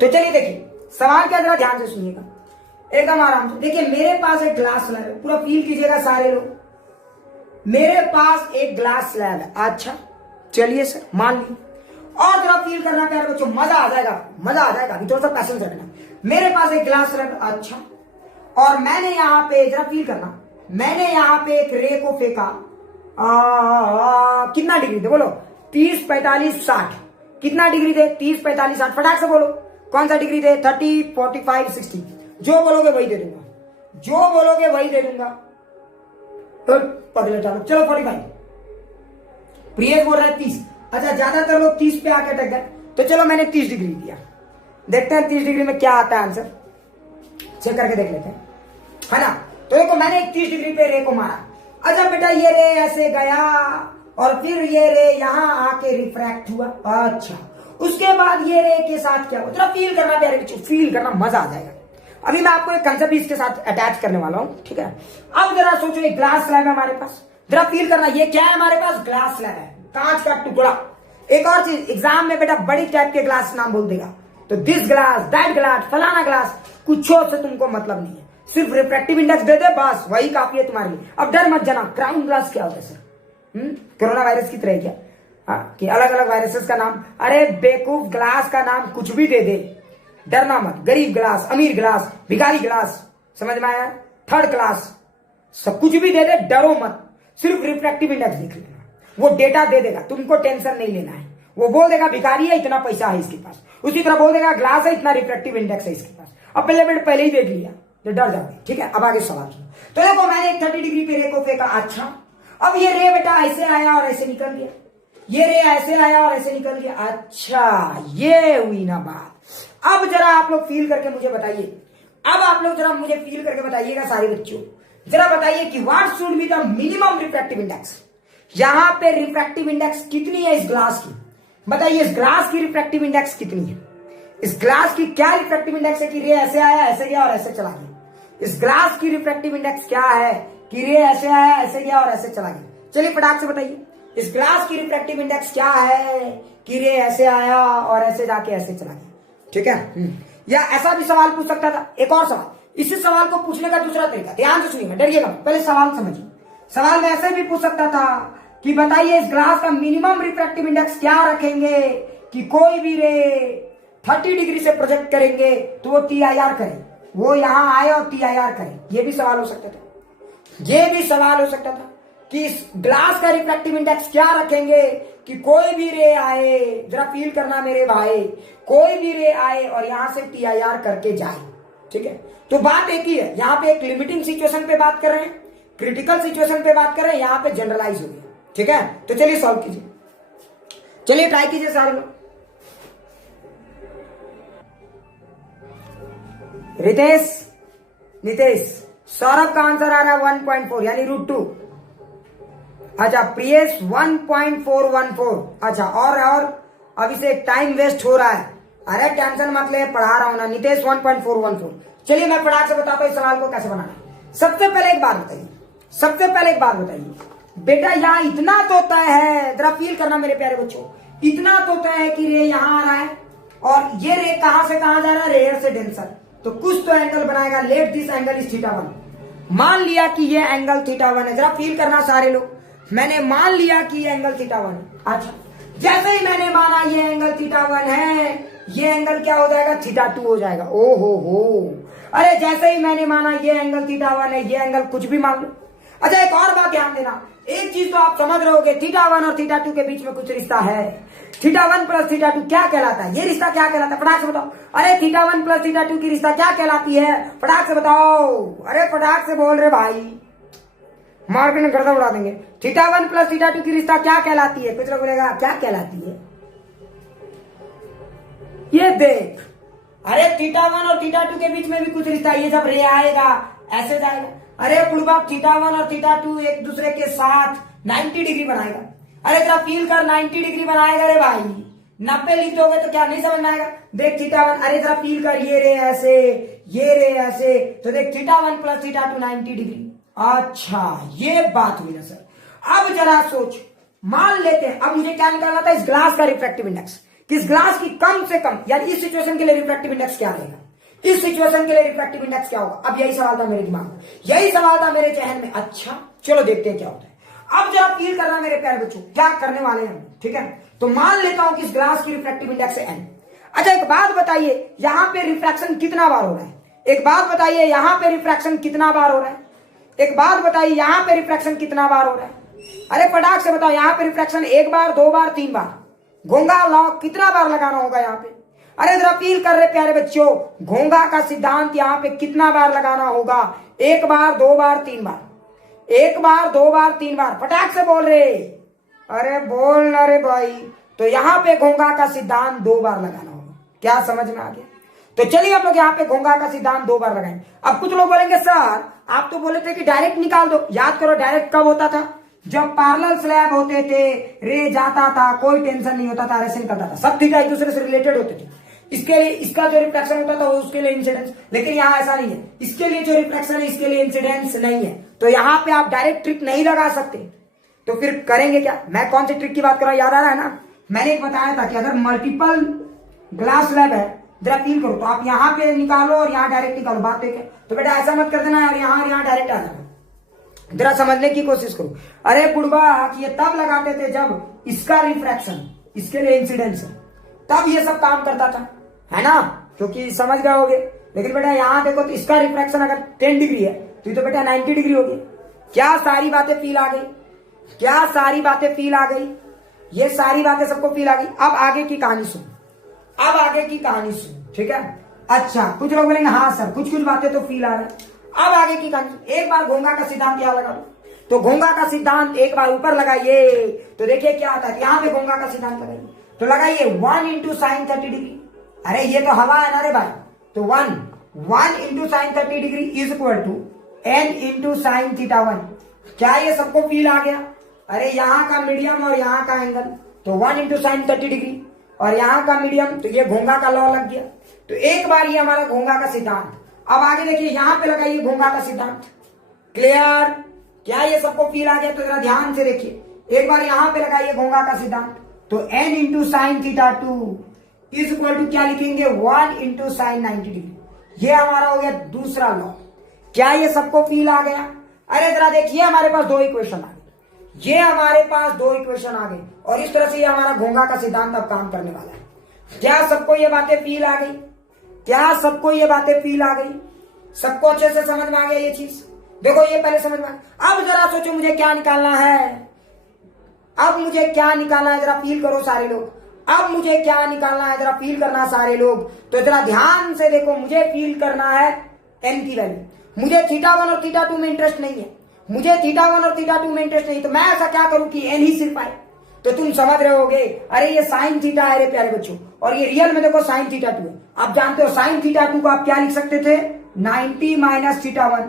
तो चलिए देखिए सवाल क्या, जरा ध्यान से सुनिएगा एकदम आराम से। देखिए मेरे पास एक ग्लास स्लैब है, पूरा फील कीजिएगा सारे लोग। मेरे पास एक ग्लास स्लैब है, अच्छा चलिए सर मान ली, और जरा फील करना प्यारे बच्चों, मजा आ जाएगा, मजा आ जाएगा। अभी थोड़ा सा पैशन रखना। मेरे पास एक ग्लास स्लैब, अच्छा, और मैंने यहाँ पे जरा फील करना, मैंने यहाँ पे एक रे को फेंका, कितना डिग्री दे बोलो, 30, 45, 60, कितना डिग्री दे, 30, 45, 60, फटाक से बोलो कौन सा डिग्री दे, 30, 45, 60, जो बोलोगे वही दे दूंगा, जो बोलोगे वही दे दूंगा। तो पगले डालो, चलो 45, प्रिय बोल रहा है 30, अच्छा ज्यादातर लोग 30 पे आके अटक गए, तो चलो मैंने 30 डिग्री दिया, देखते हैं 30 डिग्री में क्या आता है आंसर, चेक करके देख लेते हैं, है ना। तो देखो मैंने 30 डिग्री पे रे को मारा, अच्छा बेटा ये रे ऐसे गया और फिर ये रे यहां आके रिफ्रैक्ट हुआ, अच्छा उसके बाद ये रे के साथ क्या हुआ, जरा फील करना प्यारे बच्चों, फील करना, मजा आ जाएगा। अभी मैं आपको एक कंसेप्ट इसके साथ अटैच करने वाला हूं, ठीक है। अब जरा सोचो एक ग्लास स्लैब है हमारे पास, जरा फील करना, ये क्या है हमारे पास, ग्लास स्लैब है, कांच का टुकड़ा। एक और चीज, एग्जाम में बेटा बड़ी टाइप के ग्लास नाम बोल देगा, तो दिस ग्लास, दैट ग्लास, फलाना ग्लास, कुछ से तुमको मतलब नहीं है, सिर्फ रिफ्रैक्टिव इंडेक्स दे दे बस, वही काफी है तुम्हारे लिए। अब डर मत जाना, क्राउन ग्लास क्या होता है सर, कोरोना वायरस की तरह क्या, हाँ कि अलग अलग वायरसेस का नाम, अरे बेवकूफ ग्लास का नाम कुछ भी दे दे, डरना मत, गरीब ग्लास, अमीर ग्लास, भिखारी ग्लास, समझ में आया, थर्ड क्लास, सब कुछ भी दे दे, डरो मत, सिर्फ रिफ्रैक्टिव इंडेक्स देख लेना, वो डेटा दे देगा, तुमको टेंशन नहीं लेना है। वो बोल देगा भिखारी है, इतना पैसा है इसके पास, उसी तरह बोल देगा ग्लास है, इतना रिफ्रैक्टिव इंडेक्स है इसके पास। अब पहले ही देख लिया तो डर जाओगे, ठीक है। अब आगे सवाल सुनो, तो देखो मैंने 30 डिग्री पे रे को फेंका, अच्छा अब ये रे बेटा ऐसे आया और ऐसे निकल गया, ये रे ऐसे आया और ऐसे निकल गया, अच्छा ये हुई ना बात। अब जरा आप लोग फील करके मुझे बताइए, अब आप लोग जरा मुझे फील करके बताइएगा सारे बच्चों, जरा बताइए कि what should be the minimum refractive index. यहां पे रिफ्रैक्टिव इंडेक्स कितनी है इस ग्लास की, बताइए इस ग्लास की रिफ्रैक्टिव इंडेक्स कितनी है, इस ग्लास की क्या रिफ्रैक्टिव इंडेक्स है कि रे ऐसे आया ऐसे गया और ऐसे चला गया। इस ग्लास की रिफ्रैक्टिव इंडेक्स क्या है कि रे ऐसे आया ऐसे गया और ऐसे चला गया। चलिए फटाक से बताइए इस ग्लास की रिफ्रैक्टिव इंडेक्स क्या है कि रे ऐसे आया और ऐसे जाके ऐसे चला गया, ठीक है। या ऐसा भी सवाल पूछ सकता था, एक और सवाल, इसी सवाल को पूछने का दूसरा तरीका, ध्यान से सुनिएगा, डरिएगा पहले सवाल समझिए। सवाल में ऐसे भी पूछ सकता था कि बताइए इस ग्लास का मिनिमम रिफ्रैक्टिव इंडेक्स क्या रखेंगे कि कोई भी रे 30 डिग्री से प्रोजेक्ट करेंगे तो वो TIR करे, वो यहां आए और TIR करे। ये भी सवाल हो सकता था, ये भी सवाल हो सकता था कि इस ग्लास का रिफ्रैक्टिव इंडेक्स क्या रखेंगे कि कोई भी रे आए, जरा फील करना मेरे भाई, कोई भी रे आए और यहां से TIR करके जाए, ठीक है। तो बात एक ही है, यहां पे एक लिमिटिंग सिचुएशन पे बात कर रहे हैं, क्रिटिकल सिचुएशन पे बात कर रहे हैं, यहां पे जनरलाइज हो गया, ठीक है। तो चलिए सॉल्व कीजिए, चलिए ट्राई कीजिए सारे लोग। रितेश, नितेश, सौरभ का आंसर आ रहा है 1.4 यानी √2, अच्छा प्रियेश 1.414, अच्छा और अभी से टाइम वेस्ट हो रहा है, अरे टेंशन मत ले, पढ़ा रहा हूं ना। नितेश 1.414, चलिए मैं फटाक से बताता हूं इस सवाल को कैसे बनाना है। सबसे पहले एक बात बताइए, सबसे पहले एक बात बताइए बेटा, यहां इतना तो तय है, जरा फील करना मेरे प्यारे बच्चों, इतना तो तय है कि रे यहां आ रहा है और ये रे कहां से कहां जा रहा है, रेयर से डेंसर, तो कुछ तो एंगल बनाएगा, लेट दिस एंगल इज θ1। मान लिया कि ये एंगल θ1 है, जरा फील करना सारे लोग, मैंने मान लिया कि ये एंगल θ1 है, अच्छा जैसे ही मैंने माना ये एंगल θ1 है, ये एंगल क्या हो जाएगा, θ2 हो जाएगा। ओ हो, अरे जैसे ही मैंने माना ये एंगल θ1 है, ये एंगल कुछ भी मान लो। अच्छा एक और बात ध्यान देना, एक चीज तो आप समझ रहे होगे, θ1 और θ2 के बीच में कुछ रिश्ता है, θ1 प्लस θ2 क्या कहलाता है, ये रिश्ता क्या कहलाता है, फटाक से बताओ। अरे θ1 प्लस θ2 की रिश्ता क्या कहलाती है, फटाक से बताओ, अरे फटाक से बोल रहे भाई, मार्केट में गर्दा उड़ा देंगे। θ1 प्लस θ2 की रिश्ता क्या कहलाती है, कुछ लोग बोलेगा क्या कहलाती है, ये देख, अरे θ1 और θ2 के बीच में भी कुछ रिश्ता, ये जब रे आएगा ऐसे जाएगा, अरे पूर्वक θ1 और θ2 एक दूसरे के साथ 90 डिग्री बनाएगा, अरे जरा फील कर 90 डिग्री बनाएगा रे भाई, 90 लिख दोगे तो क्या नहीं समझ में आएगा, देख θ1, अरे जरा फील कर, ये रे ऐसे, ये रे ऐसे, तो देख θ1 प्लस θ2 90 डिग्री, अच्छा ये बात हुई ना सर। अब जरा सोच, मान लेते हैं, अब मुझे क्या निकालना था, इस ग्लास का रिफ्रैक्टिव इंडेक्स, कि इस ग्लास की कम से कम, यानी इस सिचुएशन के लिए रिफ्रैक्टिव इंडेक्स क्या रहेगा, इस सिचुएशन के लिए रिफ्रैक्टिव इंडेक्स क्या होगा। अब यही सवाल था मेरे दिमाग में, यही सवाल था मेरे जहन में। अच्छा चलो देखते हैं क्या होता है। अब जरा फील करना मेरे प्यारे बच्चों, क्या करने वाले हैं हम, ठीक है। तो मान लेता हूं कि इस ग्लास की रिफ्रैक्टिव इंडेक्स है n। अच्छा एक बात बताइए, यहां पे रिफ्रैक्शन कितना बार हो रहा है, एक बात बताइए यहां पे रिफ्रैक्शन कितना बार हो रहा है, एक बात बताइए यहां पे रिफ्रैक्शन कितना बार हो रहा है। अरे फटाक से बताओ, यहां पे रिफ्रैक्शन एक बार, दो बार, तीन बार, घोंगा लॉ कितना बार लगाना होगा यहां पे। अरे जरा फील कर रहे प्यारे बच्चों, घोंगा का सिद्धांत यहां पे कितना बार लगाना होगा, एक बार, दो बार, तीन बार, एक बार, दो बार, तीन बार, फटाक से बोल रहे। अरे बोल ना रे भाई। तो यहां पे घोंगा का सिद्धांत दो बार लगाना होगा, क्या समझ में आ गया। तो चलिए आप लोग यहाँ पे घोंगा का सिद्धांत दो बार लगाएंगे। अब कुछ लोग बोलेंगे सर आप तो बोले थे कि डायरेक्ट निकाल दो। याद करो डायरेक्ट कब होता था, जब पैरेलल स्लैब होते थे, रे जाता था, कोई टेंशन नहीं होता था, ऐसे निकलता था, सब थीटा एक दूसरे से रिलेटेड होते थे। इसके लिए इसका जो रिफ्रैक्शन होता था वो उसके लिए इंसिडेंस, लेकिन यहाँ ऐसा नहीं है, इसके लिए जो रिफ्रैक्शन है इसके लिए इंसिडेंस नहीं है। तो यहाँ पे आप डायरेक्ट ट्रिक नहीं लगा सकते, तो फिर करेंगे क्या। मैं कौन सी ट्रिक की बात कर रहा हूं, याद आ रहा है ना, मैंने एक बताया था कि अगर मल्टीपल ग्लास स्लैब है, जरा फील करो, तो आप यहाँ पे निकालो और यहाँ डायरेक्ट निकालो, बात देखे। तो बेटा ऐसा मत कर देना है और यहाँ डायरेक्ट आ जाना, जरा समझने की कोशिश करो। अरे बुढ़वा ये तब लगाते थे जब इसका रिफ्रैक्शन इसके लिए इंसिडेंस है, तब ये सब काम करता था, है ना, क्योंकि समझ गए होगे। लेकिन बेटा यहाँ देखो तो इसका रिफ्रैक्शन अगर 10 डिग्री है तो ये तो बेटा 90 डिग्री हो गई। क्या सारी बातें फील आ गई, क्या सारी बातें फील आ गई, ये सारी बातें सबको फील आ गई। अब आगे की कहानी सुन, अब आगे की कहानी सुन, ठीक है। अच्छा कुछ लोग बोलेंगे हाँ सर कुछ कुछ बातें तो फील आ रहा है। अब आगे की कहानी, एक बार घोंगा का सिद्धांत यहाँ लगा लो, तो घोंगा का सिद्धांत एक बार ऊपर लगाइए तो देखिए क्या आता है। यहाँ पे घोंगा का सिद्धांत लगाइए तो लगाइए 1 इंटू साइन 30 डिग्री। अरे ये तो हवा है ना रे भाई, तो 1 into sine 30 degree is equal to n into sine theta 1। क्या ये सबको फील आ गया। अरे यहाँ का मीडियम और यहाँ का एंगल, तो 1 इंटू साइन 30 डिग्री और यहाँ का मीडियम, तो ये घोंगा का लॉ लग गया। तो एक बार ये हमारा घोंगा का सिद्धांत। अब आगे देखिए यहाँ पे लगाइए घोंगा का सिद्धांत। क्लियर, क्या ये सबको फील आ गया। तो जरा ध्यान से देखिए, एक बार यहाँ पे लगाइए घोंगा का सिद्धांत, तो n into sine theta 2 is equal to क्या लिखेंगे 1 इंटू साइन 90 डिग्री। ये हमारा हो गया दूसरा लॉ। क्या ये सबको फील आ गया। अरे जरा देखिए हमारे पास दो इक्वेशन आ गए, ये हमारे पास दो इक्वेशन आ गई और इस तरह से ये हमारा घोंगा का सिद्धांत अब काम करने वाला है। क्या सबको ये बातें फील आ गई, क्या सबको ये बातें फील आ गई, सबको अच्छे से समझ में आ गया ये चीज। देखो ये पहले समझ में। अब जरा सोचो मुझे क्या निकालना है, अब मुझे क्या निकालना है, जरा फील करो सारे लोग। अब मुझे क्या निकालना है, जरा फील करना सारे लोग। तो जरा ध्यान से देखो, मुझे फील करना है n की वैल्यू। मुझे थीटा 1 और थीटा 2 में इंटरेस्ट नहीं है, मुझे थीटा 1 और थीटा 2 में इंटरेस्ट नहीं। तो मैं ऐसा क्या करूं कि n ही सिर्फ आए। तो तुम समझ रहे होगे, अरे ये साइन थीटा है रे प्यारे बच्चों, और ये रियल में देखो साइन थीटा 2 है। आप जानते हो साइन थीटा 2 को आप क्या लिख सकते थे 90 माइनस थीटा 1।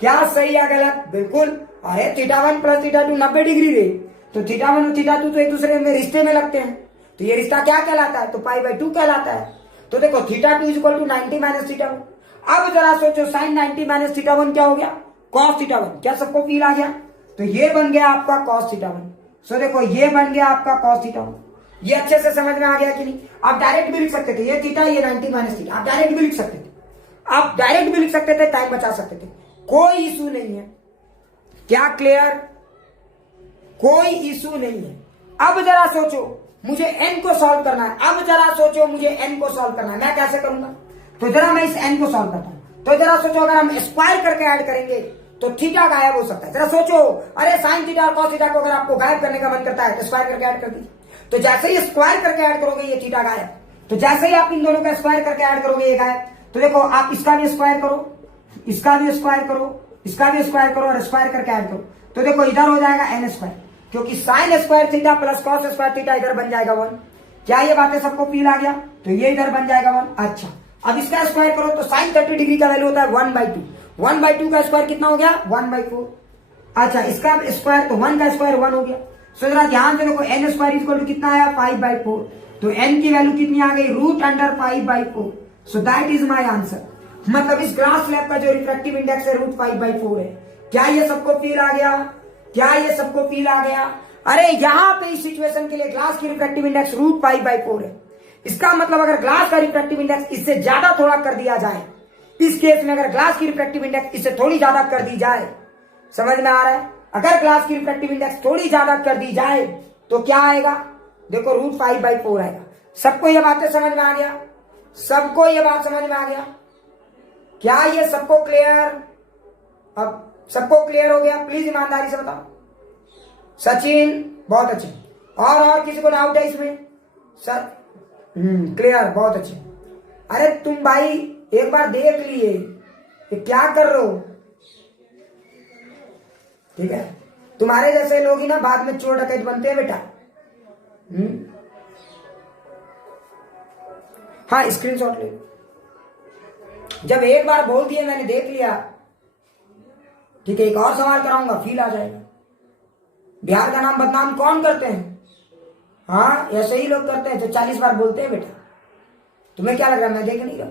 क्या सही या गलत, बिल्कुल। अरे थीटा 1 प्लस थीटा 2 90 डिग्री रे, तो थीटा 1 और थीटा 2 तो एक दूसरे में रिश्ते में लगते हैं। तो ये रिश्ता क्या कहलाता है, तो π/2 कहलाता है। तो देखो theta 2 equal to 90 minus theta 1। अब जरा सोचो साइन 90 माइनस थीटा 1 क्या हो गया, कॉस थीटा 1। क्या सबको फील आ गया। तो ये बन गया आपका कॉस थीटा 1। सो देखो ये बन गया आपका कॉस थीटा 1। ये अच्छे से समझ में आ गया कि नहीं। आप डायरेक्ट भी लिख सकते थे, ये थीटा ये 90 माइनस थीटा, आप डायरेक्ट भी लिख सकते थे, आप डायरेक्ट भी लिख सकते थे, टाइम बचा सकते थे, कोई इशू नहीं है। क्या क्लियर, कोई इशू नहीं है। अब जरा सोचो मुझे n को सॉल्व करना है, अब जरा सोचो मुझे n को सॉल्व करना है, मैं कैसे करूंगा। तो जरा मैं इस n को सॉल्व करता हूं। तो जरा सोचो अगर हम स्क्वायर करके ऐड करेंगे तो थीटा गायब हो सकता है। जरा सोचो, अरे साइन थीटा और कॉस थीटा को अगर आपको गायब करने का मन करता है तो स्क्वायर करके ऐड कर दीजिए। तो जैसे ही स्क्वायर करके ऐड करोगे ये थीटा गायब, तो जैसे ही आप इन दोनों का स्क्वायर करके ऐड करोगे ये गायब। तो देखो आप इसका भी स्क्वायर करो, इसका भी स्क्वायर करो, इसका भी स्क्वायर करो और स्क्वायर करके ऐड करो। तो देखो इधर हो जाएगा n स्क्वायर, क्योंकि sine square theta plus cos square theta इधर बन जाएगा 1। क्या ये बातें सबको फील आ गया। तो ये इधर बन जाएगा 1। अच्छा अब इसका स्क्वायर करो तो साइन 30 डिग्री का वैल्यू होता है 1/2। 1/2 का स्क्वायर कितना हो गया 1/4। अच्छा इसका स्क्वायर, तो 1 का स्क्वायर 1 हो गया। सो जरा ध्यान से देखो n स्क्वायर इक्वल टू कितना आया 5/4। तो n की वैल्यू कितनी आ गई √5/4। So that is my answer. मतलब इस ग्लास स्लैब का जो रिफ्रैक्टिव इंडेक्स है √5/4 है। क्या ये सबको फील आ गया, क्या ये सबको फील आ गया। अरे यहाँ पे इस सिचुएशन के लिए ग्लास की रिफ्रैक्टिव इंडेक्स √5/4 है। इसका मतलब अगर ग्लास का रिफ्रैक्टिव इंडेक्स इससे ज्यादा थोड़ा कर दिया जाए, इस केस में अगर ग्लास की रिफ्रैक्टिव इंडेक्स इससे थोड़ी ज्यादा कर दी जाए, समझ में आ रहा है, अगर ग्लास की रिफ्रैक्टिव इंडेक्स थोड़ी ज्यादा कर दी जाए तो क्या आएगा, देखो √5/4 आएगा। सबको ये बातें समझ में आ गया? सबको ये बात समझ में आ गया? क्या ये सबको क्लियर? अब सबको क्लियर हो गया? प्लीज ईमानदारी से बताओ। सचिन बहुत अच्छे। और किसी को डाउट है इसमें? सर क्लियर, बहुत अच्छे। अरे तुम भाई एक बार देख लिए कि क्या कर रहे हो, ठीक है? तुम्हारे जैसे लोग ही ना बाद में चोर डकैत बनते हैं बेटा। हाँ स्क्रीनशॉट ले। जब एक बार बोल दिए मैंने देख लिया, ठीक है, एक और सवाल कराऊंगा फील आ जाएगा। बिहार का नाम बदनाम कौन करते हैं? हाँ ऐसे ही लोग करते हैं जो 40 बार बोलते हैं बेटा। तुम्हें क्या लग रहा है मैं देख नहीं रहा?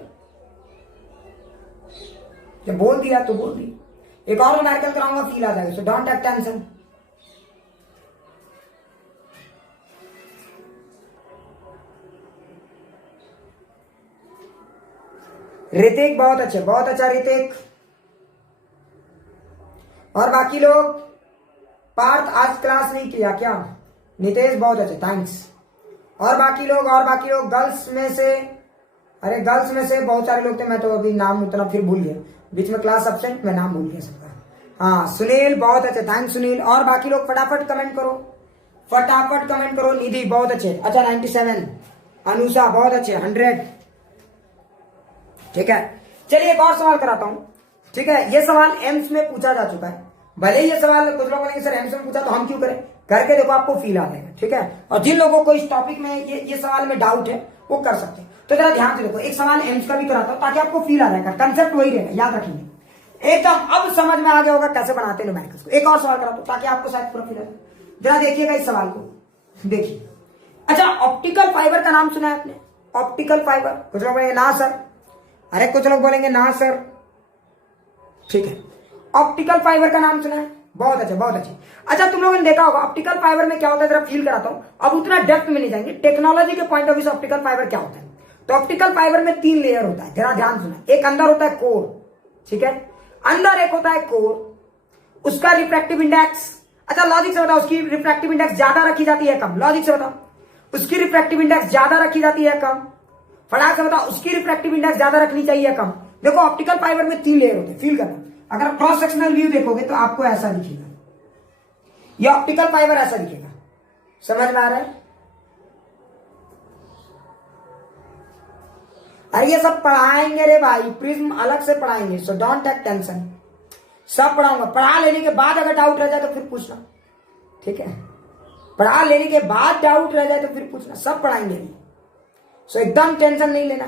जब बोल दिया तो बोल दिया। एक और न्यूमेरिकल कराऊंगा फील आ जाएगा, so don't take tension. Hrithik बहुत अच्छे, बहुत अच्छा ऋतिक। और बाकी लोग? पार्थ आज क्लास नहीं किया क्या? नितेश बहुत अच्छे, थैंक्स। और बाकी लोग? गर्ल्स में से? अरे गर्ल्स में से बहुत सारे लोग थे, मैं तो अभी नाम उतना फिर भूल गया, बीच में क्लास एब्सेंट, मैं नाम भूल गया सबका। हाँ सुनील बहुत अच्छे, थैंक्स सुनील। और बाकी लोग फटाफट कमेंट करो, फटाफट कमेंट करो। निधि बहुत अच्छे, अच्छा 97। अनुषा बहुत अच्छे, 100। ठीक है, चलिए एक और सवाल कराता हूं। ठीक है, ये सवाल एम्स में पूछा जा चुका है। भले ये सवाल कुछ लोग बोलेंगे सर एम्स में पूछा तो हम क्यों करें, करके देखो आपको फील आ जाएगा। ठीक है, और जिन लोगों को इस टॉपिक में ये सवाल में डाउट है वो कर सकते हैं। तो जरा ध्यान से देखो, एक सवाल एम्स का भी कराता हूं ताकि आपको फील आ जाएगा, कंसेप्ट वही रहेगा, याद रखेंगे एकदम। अब समझ में आ गया होगा कैसे बनाते हैं न्यूमेरिकल्स को। एक और सवाल कराता हूं ताकि आपको शायद पूरा फील आ जाए। जरा देखिएगा इस सवाल को, देखिए। अच्छा, ऑप्टिकल फाइबर का नाम सुना है आपने? ऑप्टिकल फाइबर, कुछ लोग बोलेंगे ना सर, अरे कुछ लोग बोलेंगे ना सर। ठीक है, ऑप्टिकल फाइबर का नाम सुना है? बहुत अच्छा, बहुत अच्छा। अच्छा, तुम लोगों ने देखा होगा ऑप्टिकल फाइबर में क्या होता है, जरा फील कराता हूं। अब उतना डेप्थ में नहीं जाएंगे, टेक्नोलॉजी के पॉइंट ऑफ व्यू से ऑप्टिकल फाइबर क्या होता है। तो ऑप्टिकल फाइबर में 3 लेयर होता है, जरा ध्यान सुना। एक अंदर होता है कोर, ठीक है, अंदर एक होता है कोर, उसका रिफ्रैक्टिव इंडेक्स, अच्छा लॉजिक से बताओ, उसकी रिफ्रैक्टिव इंडेक्स ज्यादा रखी जाती है कम? लॉजिक से बताओ, उसकी रिफ्रैक्टिव इंडेक्स ज्यादा रखी जाती है कम? फटाक से बताओ, उसकी रिफ्रैक्टिव इंडेक्स ज्यादा रखनी चाहिए कम? देखो ऑप्टिकल फाइबर में 3 लेयर होते हैं, फील करना। अगर क्रॉस सेक्शनल व्यू देखोगे तो आपको ऐसा दिखेगा, ये ऑप्टिकल फाइबर ऐसा दिखेगा, समझ में आ रहा है? अरे ये सब पढ़ाएंगे रे भाई, प्रिज्म अलग से पढ़ाएंगे, सो डोंट टेक टेंशन, सब पढ़ाऊंगा। पढ़ा लेने के बाद अगर डाउट रह जाए तो फिर पूछना, ठीक है? पढ़ा लेने के बाद डाउट रह जाए तो फिर पूछना, सब पढ़ाएंगे, सो एकदम टेंशन नहीं लेना,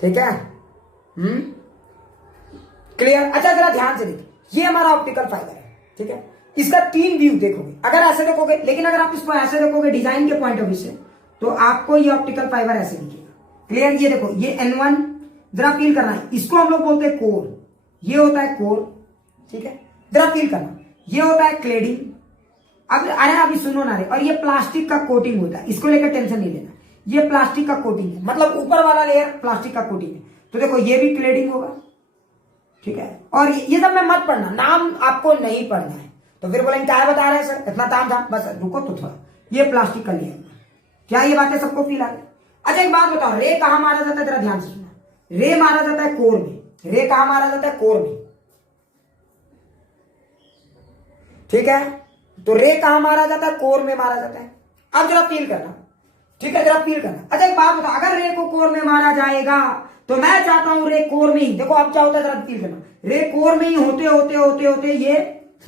ठीक है? क्लियर? अच्छा जरा ध्यान से देखिए, ये हमारा ऑप्टिकल फाइबर है, ठीक है? इसका 3 व्यू देखोगे, अगर ऐसे देखोगे, लेकिन अगर आप इसको ऐसे देखोगे डिजाइन के पॉइंट ऑफ व्यू से तो आपको ये ऑप्टिकल फाइबर ऐसे दिखेगा। क्लियर? ये देखो, ये N1, जरा फील करना है, इसको हम लोग बोलते हैं कोर, ये होता है कोर, ठीक है? जरा फील करना, ये होता है क्लेडिंग। अब अरे अभी सुनो ना रे, और ये प्लास्टिक का कोटिंग होता है, इसको लेकर टेंशन नहीं लेना, ये प्लास्टिक का कोटिंग है, मतलब ऊपर वाला लेयर प्लास्टिक का कोटिंग है। तो देखो ये भी क्लेडिंग होगा, ठीक है? और ये सब में मत पढ़ना, नाम आपको नहीं पढ़ना है, तो फिर बोलेंगे क्या बता रहे हैं सर, इतना ताम झाम, बस रुको तो थोड़ा। ये प्लास्टिक का लेयर, क्या ये बातें सबको फील आ गई? अच्छा एक बात बताओ, रे कहां मारा जाता है, जरा ध्यान से सुनना। रे मारा जाता है कोर में, रे कहां मारा जाता है? कोर में, ठीक है? तो रे कहां मारा जाता है? कोर में मारा जाता है। अब जरा फील करना, ठीक है? जरा फील करना। अच्छा एक बात बताओ, अगर रे को कोर में मारा जाएगा तो मैं चाहता हूं रे कोर में ही, देखो अब क्या होता है, जरा फील करना, रे कोर में ही होते होते होते होते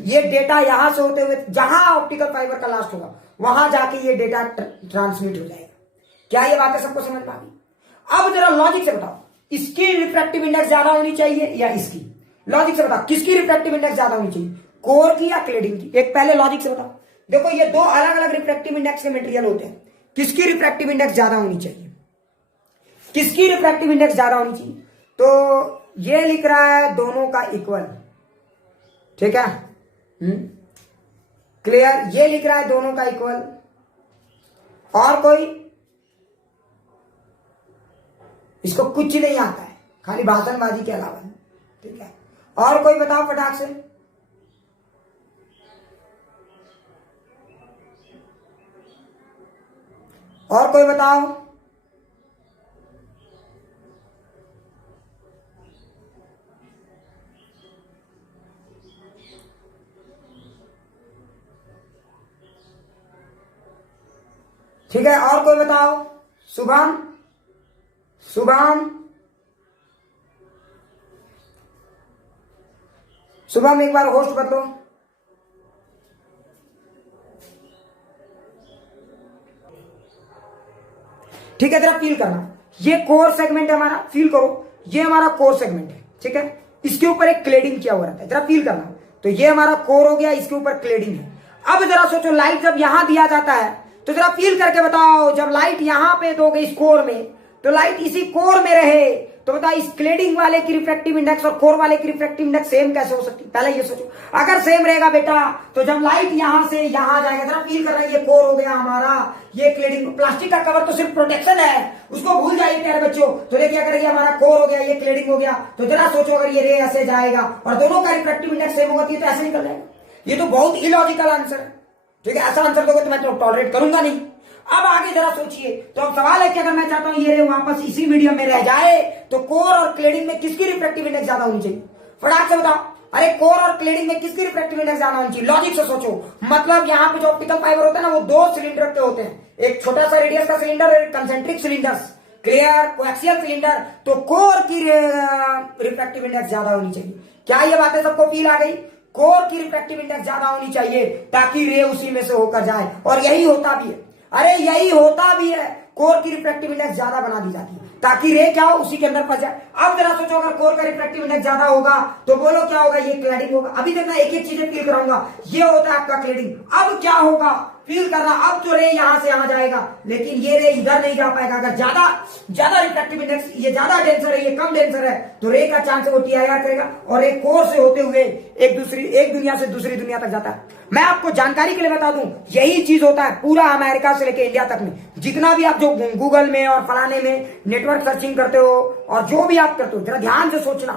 ये डेटा यहां से होते हुए जहां ऑप्टिकल फाइबर का लास्ट होगा वहां जाके ये डेटा ट्रांसमिट हो जाएगा। क्या ये बातें सबको समझ में आ गई? अब जरा लॉजिक से बताओ, इसकी रिफ्रैक्टिव इंडेक्स ज्यादा होनी चाहिए या इसकी? लॉजिक से बताओ, किसकी रिफ्रैक्टिव इंडेक्स ज्यादा होनी चाहिए, कोर की या क्लेडिंग की? एक पहले लॉजिक से बताओ। देखो ये 2 अलग अलग रिफ्रैक्टिव इंडेक्स के मटेरियल होते हैं, किसकी रिफ्रैक्टिव इंडेक्स ज्यादा होनी चाहिए? किसकी रिफ्रैक्टिव इंडेक्स ज्यादा होनी चाहिए? तो ये लिख रहा है दोनों का इक्वल, ठीक है? क्लियर? ये लिख रहा है दोनों का इक्वल। और कोई? इसको कुछ नहीं आता है, खाली भाषणबाजी के अलावा। ठीक है, और कोई बताओ फटाक से। और कोई बताओ। ठीक है, और कोई बताओ। शुभम, शुभम, शुभम एक बार होस्ट बदलो। ठीक है, जरा फील करना, ये कोर सेगमेंट है हमारा, फील करो, ये हमारा कोर सेगमेंट है। ठीक है, इसके ऊपर एक क्लेडिंग किया हुआ रहता है, जरा फील करना। तो ये हमारा कोर हो गया, इसके ऊपर क्लेडिंग है। अब जरा सोचो, लाइट जब यहां दिया जाता है तो जरा फील करके बताओ, जब लाइट यहां पे दोगे इस कोर में, तो लाइट इसी कोर में रहे, तो बताओ इस क्लेडिंग वाले की रिफ्रैक्टिव इंडेक्स और कोर वाले की रिफ्रैक्टिव इंडेक्स सेम कैसे हो सकती है? पहले ये सोचो, अगर सेम रहेगा बेटा तो जब लाइट यहां से यहां जाएगा, जरा फील कर रहा है, ये कोर हो गया हमारा, ये क्लेडिंग। प्लास्टिक का कवर तो सिर्फ प्रोटेक्शन है, उसको भूल जाइए प्यारे बच्चों। तो ये क्या करेगा, हमारा कोर हो गया, ये क्लेडिंग हो गया। तो जरा सोचो, अगर ये रे ऐसे जाएगा और दोनों का रिफ्रैक्टिव इंडेक्स सेम होगा तो ऐसे निकल जाएगा। ये तो बहुत इलॉजिकल आंसर है। ठीक है, ऐसा आंसर दोगे तो मैं तो टॉलरेट करूंगा नहीं। अब आगे जरा सोचिए, तो अब सवाल है कि अगर मैं चाहता हूं ये रे वापस इसी मीडियम में रह जाए, तो कोर और क्लेडिंग में किसकी रिफ्रैक्टिव इंडेक्स ज्यादा होनी चाहिए? फटाक से बताओ। अरे कोर और क्लेडिंग में किसकी रिफ्रैक्टिव इंडेक्स ज्यादा होनी चाहिए? लॉजिक से सोचो। मतलब यहाँ पे जो ऑप्टिकल फाइबर होता है ना, वो दो सिलेंडर के होते हैं, एक छोटा सा रेडियस का सिलेंडर और एक concentric cylinders, clear, coaxial cylinder. तो कोर की रिफ्रैक्टिव इंडेक्स ज्यादा होनी चाहिए। क्या ये बातें सबको फील आ गई? कोर की रिफ्रैक्टिव इंडेक्स ज्यादा होनी चाहिए ताकि रे उसी में से होकर जाए, और यही होता भी है। अरे यही होता भी है, कोर की रिफ्रैक्टिव इंडेक्स ज्यादा बना दी जाती है ताकि रे क्या हो, उसी के अंदर फंस जाए। अब जरा सोचो, अगर कोर का रिफ्रैक्टिव इंडेक्स ज्यादा होगा तो बोलो क्या होगा, ये क्लैडिंग होगा। अभी देखना, एक एक चीजें फील कराऊंगा। ये होता है आपका क्लैडिंग। अब क्या होगा, फील करना। अब तो रे यहां से यहां जाएगा, लेकिन ये रे इधर नहीं जा पाएगा। अगर ज्यादा रिफ्रैक्टिव इंडेक्स, ये ज्यादा डेंसर है, ये कम डेंसर है, तो रे का चांस है वो TIR करेगा और एक कोर से होते हुए एक दुनिया से दूसरी दुनिया तक जाता है। मैं आपको जानकारी के लिए बता दूं, यही चीज होता है पूरा अमेरिका से लेकर इंडिया तक में। जितना भी आप जो गूगल में और फलाने में नेटवर्क सर्चिंग करते हो और जो भी आप करते हो, जरा ध्यान से सोचना।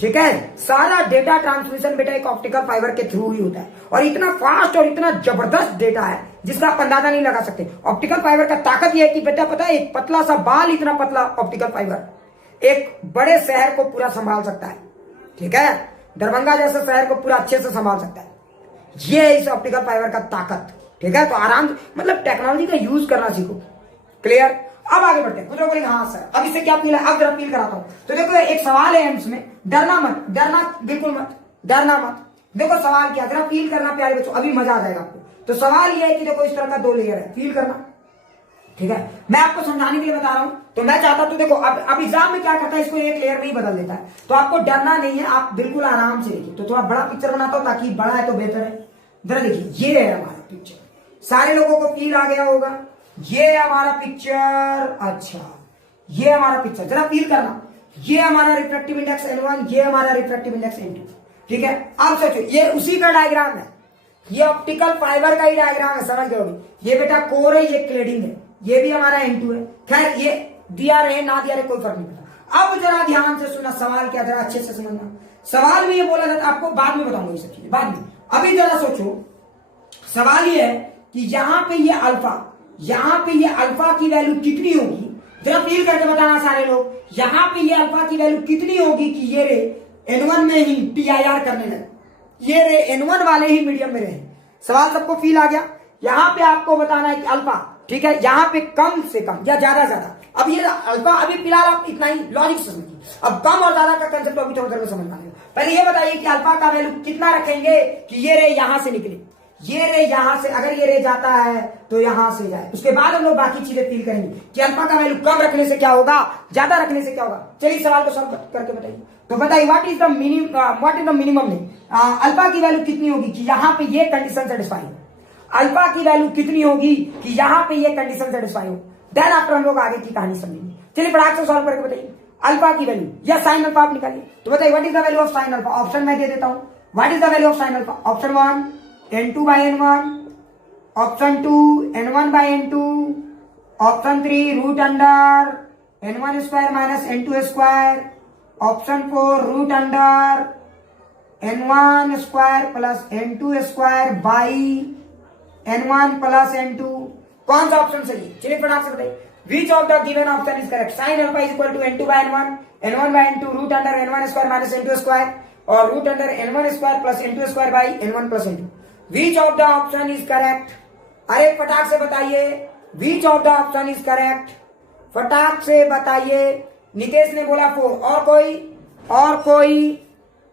ठीक है, सारा डेटा ट्रांसमिशन बेटा एक ऑप्टिकल फाइबर के थ्रू ही होता है, और इतना फास्ट और इतना जबरदस्त डेटा है जिसका आप अंदाजा नहीं लगा सकते। ऑप्टिकल फाइबर का ताकत यह है कि बेटा पता है, एक पतला सा बाल, इतना पतला ऑप्टिकल फाइबर एक बड़े शहर को पूरा संभाल सकता है। ठीक है, दरभंगा जैसे शहर को पूरा अच्छे से संभाल सकता है। ये है इस ऑप्टिकल फाइबर का ताकत। ठीक है, तो आराम, मतलब टेक्नोलॉजी का यूज करना सीखो। क्लियर, अब आगे बढ़ते हैं। कुछ लोग बोलेंगे हाँ सर अब इससे क्या फील है, अब जरा फील कराता हूं। तो देखो एक सवाल है इसमें, डरना मत, डरना बिल्कुल मत, डरना मत। देखो सवाल क्या, जरा फील करना प्यारे बच्चों, अभी मजा आ जाएगा आपको। तो सवाल ये है कि देखो इस तरह का 2 लेयर है, फील करना। ठीक है, मैं आपको समझाने के लिए बता रहा हूं। तो मैं चाहता हूं, देखो अब एग्जाम में क्या करता है, इसको एक लेयर नहीं बदल देता है। तो आपको डरना नहीं है, आप बिल्कुल आराम से देखिए। तो थोड़ा बड़ा पिक्चर बनाता हूं ताकि बड़ा है तो बेहतर है। जरा देखिए, ये है हमारा पिक्चर, सारे लोगों को फील आ गया होगा। ये है हमारा पिक्चर, अच्छा ये हमारा पिक्चर, जरा फील करना। ये हमारा रिफ्रैक्टिव इंडेक्स N1, ये हमारा रिफ्रैक्टिव इंडेक्स N2। ठीक है, अब सोचो, ये उसी का डायग्राम है, ये ऑप्टिकल फाइबर का ही डायग्राम है, समझ गए? ये बेटा कोर है, ये क्लेडिंग है, ये भी हमारा N2 है। खैर ये दिया रहे ना दिया रहे कोई फर्क नहीं पड़ता। अब जरा ध्यान से सुना, सवाल क्या, जरा अच्छे से समझना। सवाल में ये बोला जाता है, आपको बाद में बताऊंगा ये सब चीजें, बाद में। अभी जरा सोचो, सवाल ये है कि यहां पे ये अल्फा, यहां पे ये अल्फा की वैल्यू कितनी होगी, जरा फील करके बताना सारे लोग। यहां पे ये अल्फा की वैल्यू कितनी होगी कि ये रे N1 में ही TIR करने लगे, ये रे N1 वाले ही मीडियम में रहे। सवाल सबको फील आ गया? यहां पे आपको बताना है कि अल्फा, ठीक है, यहां पे कम से कम या ज्यादा ज्यादा। अब ये अल्फा अभी फिलहाल आप इतना ही लॉजिक समझिए, अब कम और ज्यादा का कंसेप्ट अभी थोड़ा देर में समझ पाएंगे। पहले ये बताइए कि अल्फा का वैल्यू कितना रखेंगे कि ये रे यहां से निकले, ये रे यहां से, अगर ये रे जाता है तो यहां से जाए। उसके बाद हम लोग बाकी चीजें फील करेंगे कि अल्फा का वैल्यू कम रखने से क्या होगा, ज्यादा रखने से क्या होगा। चलिए सवाल को सॉल्व करके बताइए। तो बताइए व्हाट इज द मिनिमम नहीं, अल्फा की वैल्यू कितनी होगी कि यहां पे ये कंडीशन सेटिस्फाई हो। अल्फा की वैल्यू कितनी होगी कि यहां पे ये कंडीशन सेटिस्फाई हो। देन आफ्टर हम लोग आगे की कहानी समझेंगे। चलिए फटाक से सॉल्व करके बताइए अल्फा की वैल्यू या साइन अल्फा आप निकालिए। तो बताइए what is the value of sine alpha. Option मैं दे देता हूं, what is the value of sine alpha. Option 1 N2 by N1, option 2 N1 by N2, option 3 root under n1 square minus n2 square, option 4 root under n1 square plus n2 square by n1 plus n2। कौन सा option सही है? चलिए फटाक से बताइए। Which of the given option is correct? Sine alpha is equal to n2 by n1, n1 by n2 root under n1 square minus n2 square और root under n1 square plus n2 square by n1 plus n2। Which of the option is correct? अरे फटाक से बताइए, which of the option is correct? फटाक से बताइए। निकेश ने बोला 4, और कोई? और कोई?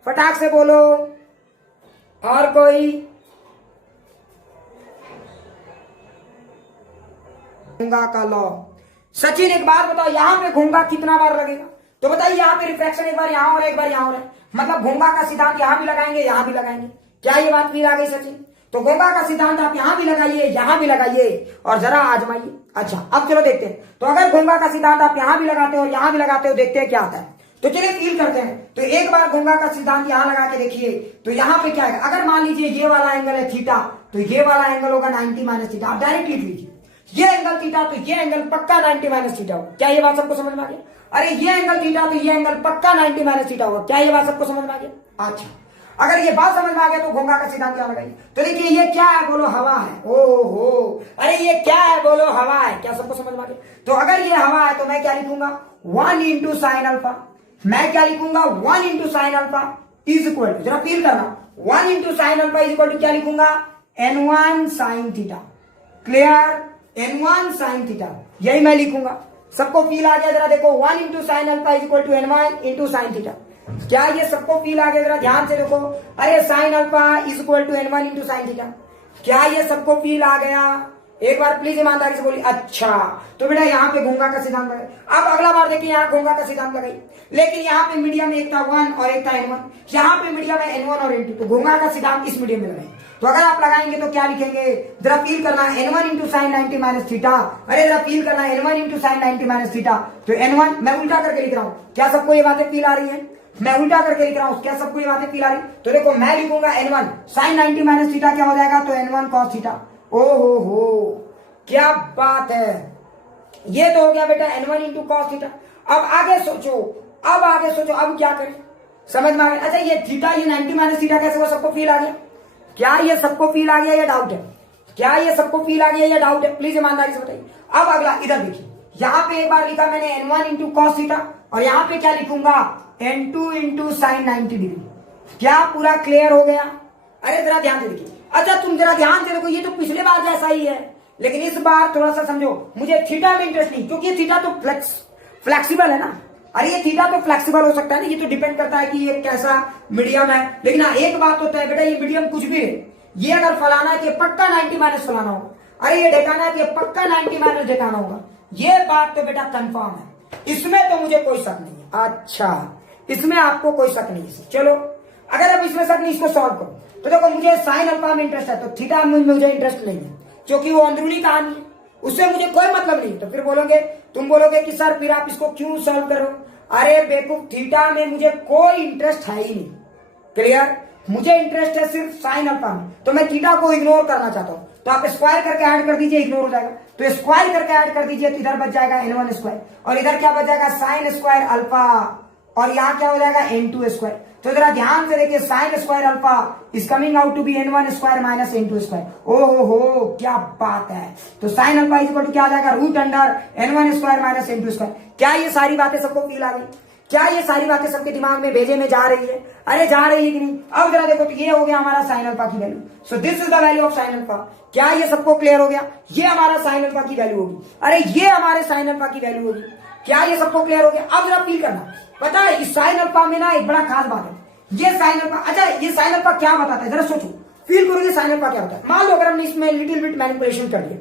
फटाक से बोलो, और कोई? घोंगा का लॉ। सचिन एक बात बताओ, यहां पे घोंगा कितना बार लगेगा? तो बताइए, यहां पे रिफ्रैक्शन एक बार यहां और एक बार यहां हो रहा है, मतलब घोंगा का सिद्धांत यहां भी लगाएंगे, यहां भी लगाएंगे। क्या ये बात क्लियर आ गई सचिन? तो घोंगा का सिद्धांत आप यहां भी लगाइए, यहां भी लगाइए और जरा आजमाइए। अच्छा, अब चलो देखते हैं। तो अगर घोंगा का सिद्धांत आप यहां भी लगाते हो और यहां भी लगाते हो, देखते हैं क्या आता है। तो चलिए फील करते हैं। तो एक बार घोंगा का सिद्धांत यहां लगा के देखिए, तो यहां पे क्या है? अगर मान लीजिए ये वाला एंगल है थीटा, तो ये वाला एंगल होगा 90 माइनस थीटा। आप डायरेक्ट लिख लीजिए, ये एंगल थीटा तो ये एंगल पक्का 90 माइनस थीटा होगा। क्या ये बात सबको समझ में आ गया? अरे ये एंगल थीटा तो ये एंगल पक्का 90 माइनस थीटा होगा। क्या ये बात सबको समझ में आ गया? अच्छा, अगर ये बात समझ में आ गया तो घोंगा का सिद्धांत क्या लगाइए। तो देखिए, ये क्या है? बोलो हवा है। ओहो, अरे ये क्या है? बोलो हवा है। क्या सबको समझ में आ गया? तो अगर ये हवा है तो मैं क्या लिखूंगा? 1 इंटू साइन अल्फा। मैं क्या लिखूंगा? 1 into sine alpha is equal to, जरा फील करना, 1 into sine alpha is equal to क्या लिखूंगा? n1 sine theta. Clear? n1 sine theta, यही मैं लिखूंगा। सबको फील आ गया? जरा देखो, 1 into sine alpha is equal to n1 into sine theta. क्या ये सबको फील आ गया? जरा ध्यान से देखो। अरे sine alpha is equal to n1 into sine theta. क्या ये सबको फील आ गया? एक बार प्लीज ईमानदारी से बोलिए। अच्छा, तो बेटा यहाँ पे घोंगा का सिद्धांत लगाए। अब अगला बार देखिए, यहाँ घोंगा का सिद्धांत लगाई, लेकिन यहाँ पे मीडियम एक था 1 और एक था n1। यहाँ पे मीडियम है n1 और n2, तो घोंगा का सिद्धांत इस मीडियम में लगाए। तो अगर आप लगाएंगे तो क्या लिखेंगे? जरा फील करना, n1 into sign 90 minus theta. अरे जरा फील करना, n1 into sign 90 minus theta. तो n1 मैं उल्टा करके लिख रहा हूँ। क्या सबको ये बातें फील आ रही है? मैं उल्टा करके लिख रहा हूँ। क्या सबको ये बातें फील आ रही? तो देखो, मैं लिखूंगा n1 साइन 90 माइनस थीटा, क्या हो जाएगा? तो n1 कॉस थीटा। ओहो हो, क्या बात है। ये तो हो गया बेटा n1 इंटू कॉस थीटा। अब आगे सोचो, अब आगे सोचो, अब क्या करें? समझ में आ गया? अच्छा, ये थीटा, ये 90 माइनस थीटा कैसे हुआ? सबको फील आ गया? क्या ये सबको फील आ गया या डाउट है? क्या ये सबको फील आ गया या डाउट है? प्लीज ईमानदारी से बताइए। अब अगला इधर देखिए, यहाँ पे एक बार लिखा मैंने n1 इंटू कॉस थीटा और यहाँ पे क्या लिखूंगा? n2 into sine 90 degree. क्या पूरा क्लियर हो गया? अरे जरा ध्यान से देखिए। अच्छा, तुम जरा ध्यान से देखो, ये तो पिछले बार जैसा ही है, लेकिन इस बार थोड़ा सा समझो। मुझे थीटा में इंटरेस्ट नहीं, क्योंकि थीटा तो फ्लेक्सिबल है ना। अरे ये थीटा तो फ्लेक्सिबल हो सकता है ना, ये तो डिपेंड करता है कि ये कैसा मीडियम है। लेकिन हाँ, एक बात होता है बेटा, ये मीडियम कुछ भी है, ये अगर फलाना है तो ये पक्का 90 माइनस फलाना होगा। अरे ये ढकाना है तो ये पक्का 90 माइनस ढकाना होगा। ये बात तो बेटा कंफर्म है, इसमें तो मुझे कोई शक नहीं है। अच्छा, इसमें आपको कोई शक नहीं है। चलो, अगर अब इसमें शक नहीं, इसको सॉल्व करो। तो देखो, मुझे साइन अल्फा में इंटरेस्ट है, तो थीटा में मुझे इंटरेस्ट नहीं है, क्योंकि वो अंदरूनी कहानी है, उससे मुझे कोई मतलब नहीं। तो फिर बोलोगे, तुम बोलोगे कि सर फिर आप इसको क्यों सॉल्व करो? अरे बेवकूफ, थीटा में मुझे कोई इंटरेस्ट है ही नहीं। क्लियर? मुझे इंटरेस्ट है सिर्फ साइन अल्फा में, तो मैं थीटा को इग्नोर करना चाहता हूं। तो आप स्क्वायर करके ऐड कर दीजिए, इग्नोर हो जाएगा। तो स्क्वायर करके ऐड कर दीजिए, तो इधर बच जाएगा n1 स्क्वायर और इधर क्या बच जाएगा? साइन स्क्वायर अल्फा, और यहाँ क्या हो जाएगा? n2 square. तो जरा ध्यान से देखिए, sine square alpha is coming out to be n1 square minus n2 square. ओहो हो, क्या बात है। तो sine alpha is equal to क्या आ जाएगा? Root under n1 square minus n2 square. क्या ये सारी बातें सबको फील आ गई? क्या ये सारी बातें सबके दिमाग में भेजे में जा रही है? अरे जा रही है कि नहीं? अब जरा देखो, तो ये हो गया हमारा साइन अल्फा की value. So this is the value of sine alpha. क्या ये सबको क्लियर हो गया? ये हमारा साइन अल्फा की वैल्यू होगी। अरे ये हमारे साइन अल्फा की वैल्यू होगी। क्या ये सबको क्लियर हो गया? अब जरा फील करना, पता है इस साइन अल्फा में ना एक बड़ा खास बात है। ये साइन अल्फा, अच्छा ये साइन अल्फा क्या बताता है? जरा सोचो, फील करो, ये साइन अल्फा क्या होता है। मान लो अगर हमने इसमें लिटिल बिट मैनिपुलेशन कर दिया,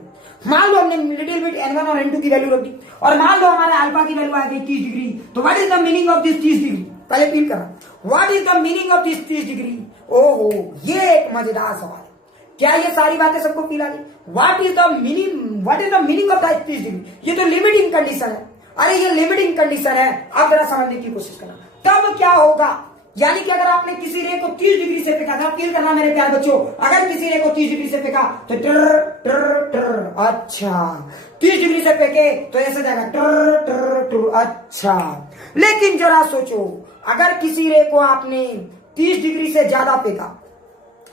मान लो हमने लिटिल बिट n1 और n2 की वैल्यू रख दी, और मान लो हमारे अल्फा की वैल्यू आ गई 30 डिग्री। तो what is the meaning of this 30 degree? पहले फील करना, what is the meaning of this 30 degree? ओहो, ये एक मजेदार सवाल है। क्या ये सारी बातें सबको फील आ गई? What is the meaning of the 30 degree? ये तो लिमिटिंग कंडीशन है। अरे ये लिमिटिंग कंडीशन है। अब जरा समझने की कोशिश करना, तब क्या होगा? यानी कि अगर आपने किसी रे को 30 डिग्री से फेंका, था फील करना मेरे प्यार बच्चों, अगर किसी रे को 30 डिग्री से फेंका तो टर टर टर, अच्छा 30 डिग्री से फेंके तो ऐसे जाएगा टर टर टर, अच्छा, लेकिन जरा सोचो, अगर किसी रे को आपने 30 डिग्री से ज्यादा फेंका,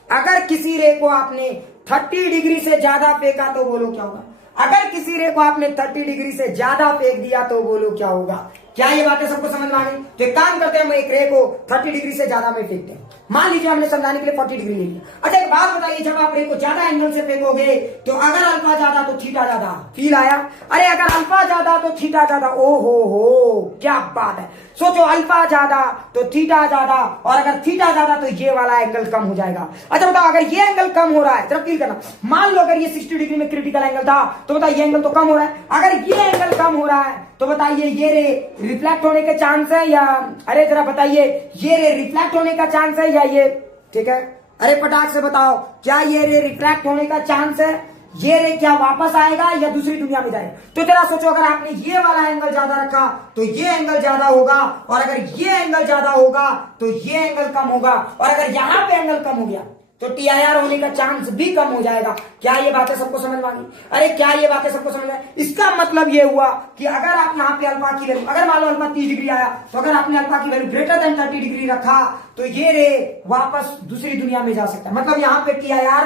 अगर किसी रे को आपने 30 डिग्री से ज्यादा फेंका तो बोलो क्या होगा? अगर किसी रे को आपने 30 डिग्री से ज्यादा फेंक दिया तो बोलो क्या होगा? क्या ये बातें सबको समझ में आ गई? तो एक काम करते हैं, हम एक रे को 30 डिग्री से ज्यादा में फेंकते हैं। मान लीजिए हमने समझाने के लिए 40 डिग्री ले लिया। अच्छा एक बात बताइए, जब आप रे को ज्यादा एंगल से फेंकोगे तो अगर अल्फा ज्यादा तो थीटा ज्यादा, फील आया? अरे अगर अल्फा ज्यादा तो थीटा ज्यादा, ओ हो क्या बात है। सोचो, अल्फा ज्यादा तो थीटा ज्यादा, और अगर थीटा ज्यादा तो ये वाला एंगल कम हो जाएगा। अच्छा बताओ, अगर ये एंगल कम हो रहा है, जरा फील करना, मान लो अगर ये 60 डिग्री में क्रिटिकल एंगल था तो बताइए ये एंगल तो कम हो रहा है। अगर ये एंगल कम हो रहा है तो बताइए ये रे रिफ्लेक्ट होने के चांस है या, अरे जरा बताइए, ये रे रिफ्लेक्ट होने का चांस है या ये, ठीक है? अरे फटाक से बताओ, क्या ये रे रिफ्लेक्ट होने का चांस है? ये रे क्या वापस आएगा या दूसरी दुनिया में जाएगा? तो जरा सोचो, अगर आपने ये वाला एंगल ज्यादा रखा तो ये एंगल ज्यादा होगा, और अगर ये एंगल ज्यादा होगा तो ये एंगल कम होगा, और अगर यहां पे एंगल कम हो गया तो TIR होने का चांस भी कम हो जाएगा। क्या ये बातें सबको समझ में आ गई? अरे क्या ये बातें सबको समझ में आई? इसका मतलब ये हुआ कि अगर आप यहाँ पे अल्फा की वैल्यू, अगर मान लो अल्फा 30 डिग्री आया, तो अगर आपने अल्फा की वैल्यू ग्रेटर देन 30 डिग्री रखा तो ये रे वापस दूसरी दुनिया में जा सकता है, मतलब यहाँ पे TIR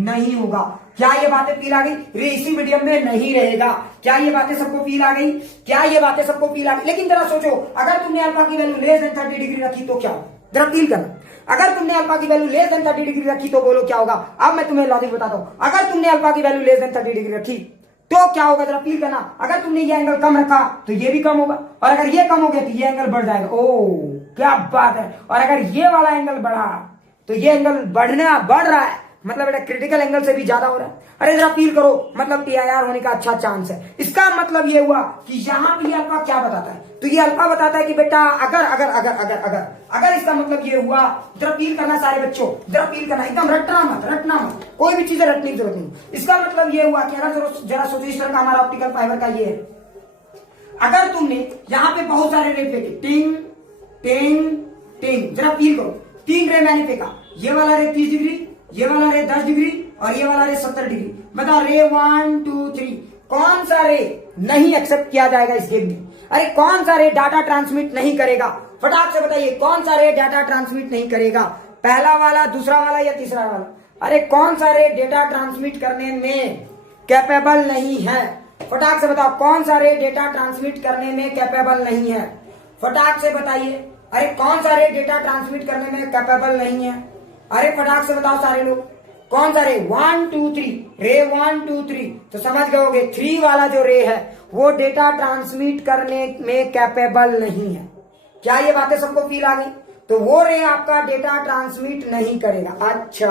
नहीं होगा। क्या ये बातें फील आ गई? रे इसी मीडियम में नहीं रहेगा। क्या ये बातें सबको फील आ गई? क्या ये बातें सबको फील आ गई? लेकिन जरा सोचो, अगर तुमने अल्फा की वैल्यू लेस देन 30 डिग्री रखी तो क्या? जरा फील करना, अगर तुमने अल्फा की वैल्यू लेस देन 30 डिग्री रखी तो बोलो क्या होगा? अब मैं तुम्हें लॉजिक बताता हूं, अगर तुमने अल्फा की वैल्यू लेस देन 30 डिग्री रखी तो क्या होगा? जरा फील करना, अगर तुमने ये एंगल कम रखा तो ये भी कम होगा, और अगर ये कम हो गया तो ये एंगल बढ़ जाएगा। ओ क्या बात है। और अगर ये वाला एंगल बढ़ा तो ये एंगल बढ़ रहा है, मतलब बेटा क्रिटिकल एंगल से भी ज्यादा हो रहा है। अरे जरा फील करो, मतलब TIR होने का अच्छा चांस है। इसका मतलब ये हुआ कि यहाँ पे अल्फा क्या बताता है? तो ये अल्फा बताता है कि बेटा अगर अगर अगर अगर अगर अगर इसका मतलब ये हुआ, जरा फील करना सारे बच्चों, जरा फील करना, एकदम रटना मत, कोई भी चीजें रटने की जरूरत नहीं। इसका मतलब ये हुआ कि अगर जरा सोचो, इस तरह का हमारा ऑप्टिकल फाइबर का ये है, अगर तुमने यहाँ पे बहुत सारे रे फेंके, टिंग टिंग टिंग, जरा फील करो, 3 रे मैंने फेंका, ये वाला रे 30 डिग्री, ये वाला रे 10 डिग्री, और ये वाला रे 70 डिग्री। बताओ रे 1 2 3 कौन सा रे नहीं एक्सेप्ट किया जाएगा इस गेम में? अरे कौन सा रे डाटा ट्रांसमिट नहीं करेगा? फटाक से बताइए, कौन सा रे डाटा ट्रांसमिट नहीं करेगा? पहला वाला, दूसरा वाला या तीसरा वाला? अरे कौन सा रे डेटा ट्रांसमिट करने में कैपेबल नहीं है? फटाक से बताओ, कौन सा रे डेटा ट्रांसमिट करने में कैपेबल नहीं है? फटाक से बताइए, अरे कौन सा रे डेटा ट्रांसमिट करने में कैपेबल नहीं है? अरे फटाक से बताओ सारे लोग, कौन सा रे? 1 2 3 रे 1 2 3, तो समझ गए होगे 3 वाला जो रे है वो डेटा ट्रांसमिट करने में कैपेबल नहीं है। क्या ये बातें सबको फील आ गई? तो वो रे आपका डेटा ट्रांसमिट नहीं करेगा। अच्छा,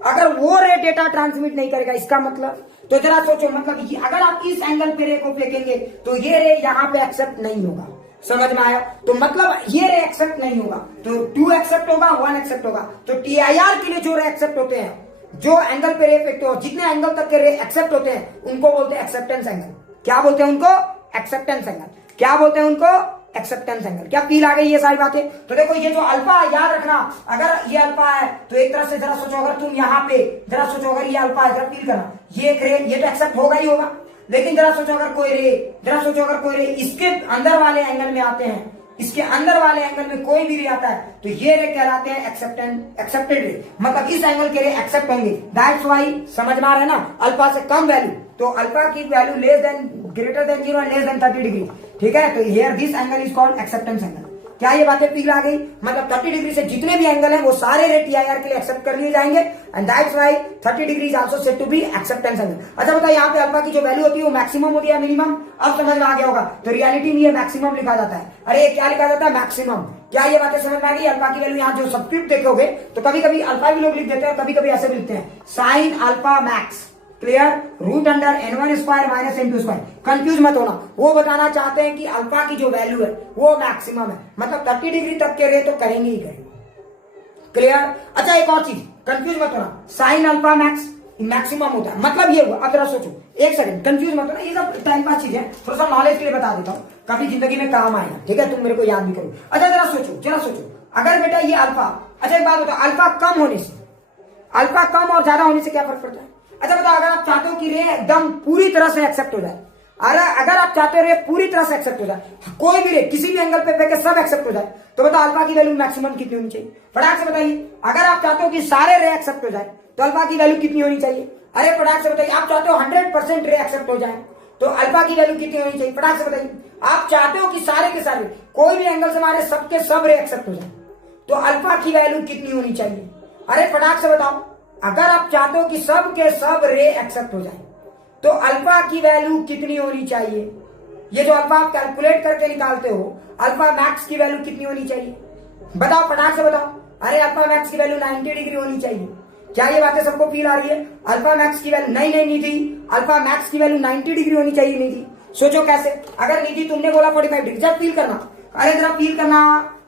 अगर वो रे डेटा ट्रांसमिट नहीं करेगा, इसका मतलब, तो जरा सोचो, मतलब अगर आप इस एंगल पे रे को फेंकेंगे तो ये रे यहाँ पे एक्सेप्ट नहीं होगा। समझ में आया? तो मतलब ये रे एक्सेप्ट नहीं होगा, तो 2 एक्सेप्ट होगा, 1 एक्सेप्ट होगा। तो TIR के लिए जो रे एक्सेप्ट होते हैं, जो एंगल पे रे फेंकते हो, जितने एंगल तक के रे एक्सेप्ट होते हैं, उनको बोलते हैं एक्सेप्टेंस एंगल। क्या बोलते हैं उनको? Acceptance angle. क्या बोलते हैं उनको? Acceptance angle. क्या फील आ गई ये सारी बातें? तो देखो, ये जो अल्फा, याद रखना, अगर ये अल्फा है तो एक तरह से जरा सोचो, अगर तुम यहाँ पे जरा सोचो, अगर ये अल्फा है, जरा फील करना, ये एक रे, ये तो एक्सेप्ट होगा ही होगा। लेकिन जरा सोचो, अगर कोई रे इसके अंदर वाले एंगल में आते हैं, इसके अंदर वाले एंगल में कोई भी रे आता है तो ये रे कहलाते हैं एक्सेप्टेड रे, मतलब इस एंगल के रे एक्सेप्ट होंगे। दैट्स वाई, समझ में आ रहा है ना? अल्फा से कम वैल्यू, तो अल्फा की value less than, greater than 0 and less than 30 degree, ठीक है? तो here this angle is called acceptance angle. क्या ये बातें फील आ गई? मतलब 30 डिग्री से जितने भी एंगल हैं वो सारे रे TIR के लिए एक्सेप्ट कर लिए जाएंगे, and that's why 30 degree is also said to be acceptance angle. अच्छा बताओ, यहाँ पे अल्फा की जो वैल्यू होती है वो मैक्सिमम होती है मिनिमम? अब समझ में आ गया होगा। तो रियलिटी में ये मैक्सिमम लिखा जाता है। अरे ये क्या लिखा जाता है? मैक्सिमम। क्या ये बातें समझ में आ गई? अल्फा की वैल्यू यहाँ जो सब्स्क्रिप्ट देखोगे तो कभी कभी अल्फा भी लोग लिख देते हैं, कभी कभी ऐसे भी लिखते हैं, sine alpha max, clear, root under n1 square minus n2 square. Confuse मत होना, वो बताना चाहते हैं कि अल्फा की जो वैल्यू है वो मैक्सिमम है, मतलब 30 डिग्री तक के रे तो करेंगे ही करेंगे। क्लियर? अच्छा एक और चीज, कंफ्यूज मत होना, साइन अल्फा मैक्स मैक्सिमम होता है, मतलब ये हुआ। अब जरा सोचो, एक सेकंड, कंफ्यूज मत होना, ये सब टाइम पास चीज है, थोड़ा सा नॉलेज के लिए बता देता हूँ, कभी जिंदगी में काम आएगा, ठीक है? तुम मेरे को याद भी करो। अच्छा जरा सोचो, अगर बेटा ये अल्फा, अच्छा एक बात बताओ, अल्फा कम होने से, अल्फा कम और ज्यादा होने से क्या फर्क पड़ता है? अच्छा बताओ, अगर आप चाहते हो कि रे एकदम पूरी तरह से एक्सेप्ट हो जाए, अरे अगर आप चाहते हो रे पूरी तरह से एक्सेप्ट हो जाए, कोई भी रे किसी भी एंगल पे फेंके सब एक्सेप्ट हो जाए, तो बताओ अल्फा की वैल्यू मैक्सिमम कितनी होनी चाहिए? फटाक से बताइए। अगर आप चाहते हो कि सारे रे एक्सेप्ट हो जाए तो अल्फा की वैल्यू कितनी होनी चाहिए? अरे फटाक से बताइए। आप चाहते हो 100% रे एक्सेप्ट हो जाए तो अल्फा की वैल्यू कितनी होनी चाहिए? फटाक से बताइए। आप चाहते हो कि सारे के सारे कोई भी एंगल से हमारे सबके सब रे एक्सेप्ट हो जाए तो अल्फा की वैल्यू कितनी होनी चाहिए? अरे फटाक से बताओ। अगर आप चाहते हो कि सब के सब रे एक्सेप्ट हो जाए तो अल्फा की वैल्यू कितनी होनी चाहिए? ये जो अल्फा आप कैलकुलेट करके निकालते हो, अल्फा मैक्स की वैल्यू कितनी होनी चाहिए? बताओ फटाक से बताओ। अरे अल्फा मैक्स की वैल्यू 90 डिग्री होनी चाहिए। क्या ये बातें सबको फील आ रही है? अल्फा मैक्स की वैल्यू नहीं निधि, अल्फा मैक्स की वैल्यू 90 डिग्री होनी चाहिए निधि। सोचो कैसे? अगर निधि तुमने बोला 45 डिग्री, जब फील करना, अरे जरा फील करना।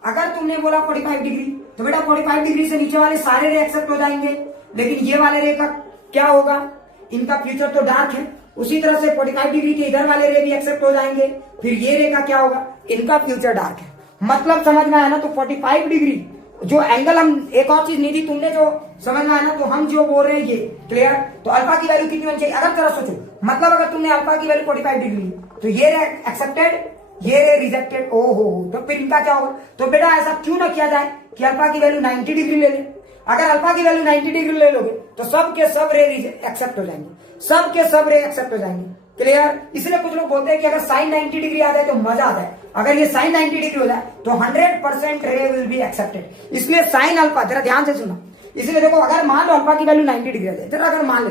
अगर तुमने बोला 45 डिग्री तो बेटा 45 डिग्री से नीचे वाले सारे रे एक्सेप्ट हो जाएंगे, लेकिन ये वाले रे का क्या होगा? इनका फ्यूचर तो डार्क है। उसी तरह से 45 डिग्री के इधर वाले रे भी एक्सेप्ट हो जाएंगे, फिर ये रे का क्या होगा? इनका फ्यूचर डार्क है। मतलब समझ में आया ना? तो 45 डिग्री जो एंगल, हम एक और चीज निधि तुमने जो समझ में आया ना, तो हम जो बोल रहे हैं ये क्लियर। तो अल्फा की वैल्यू कितनी होनी चाहिए? अगर जरा सोचो, मतलब अगर तुमने अल्फा की वैल्यू 45 डिग्री तो ये रे एक्सेप्टेड, ये रे रिजेक्टेड। ओहो, तो फिर इनका क्या होगा? तो बेटा ऐसा क्यों ना किया जाए कि अल्फा की वैल्यू 90 डिग्री ले ले। अगर अल्फा की वैल्यू 90 डिग्री ले लोगे तो सब के सब रे एक्सेप्ट हो जाएंगे, सब के सब रे एक्सेप्ट हो जाएंगे। क्लियर? इसलिए कुछ लोग बोलते हैं कि अगर साइन 90 डिग्री आ जाए तो मजा आ जाए। अगर ये साइन 90 डिग्री हो जाए तो 100% रे विल बी एक्सेप्टेड। इसलिए साइन अल्फा, जरा ध्यान से सुना। इसलिए देखो, अगर मान लो अल्फा की वैल्यू 90 डिग्री आ जाए, जरा अगर मान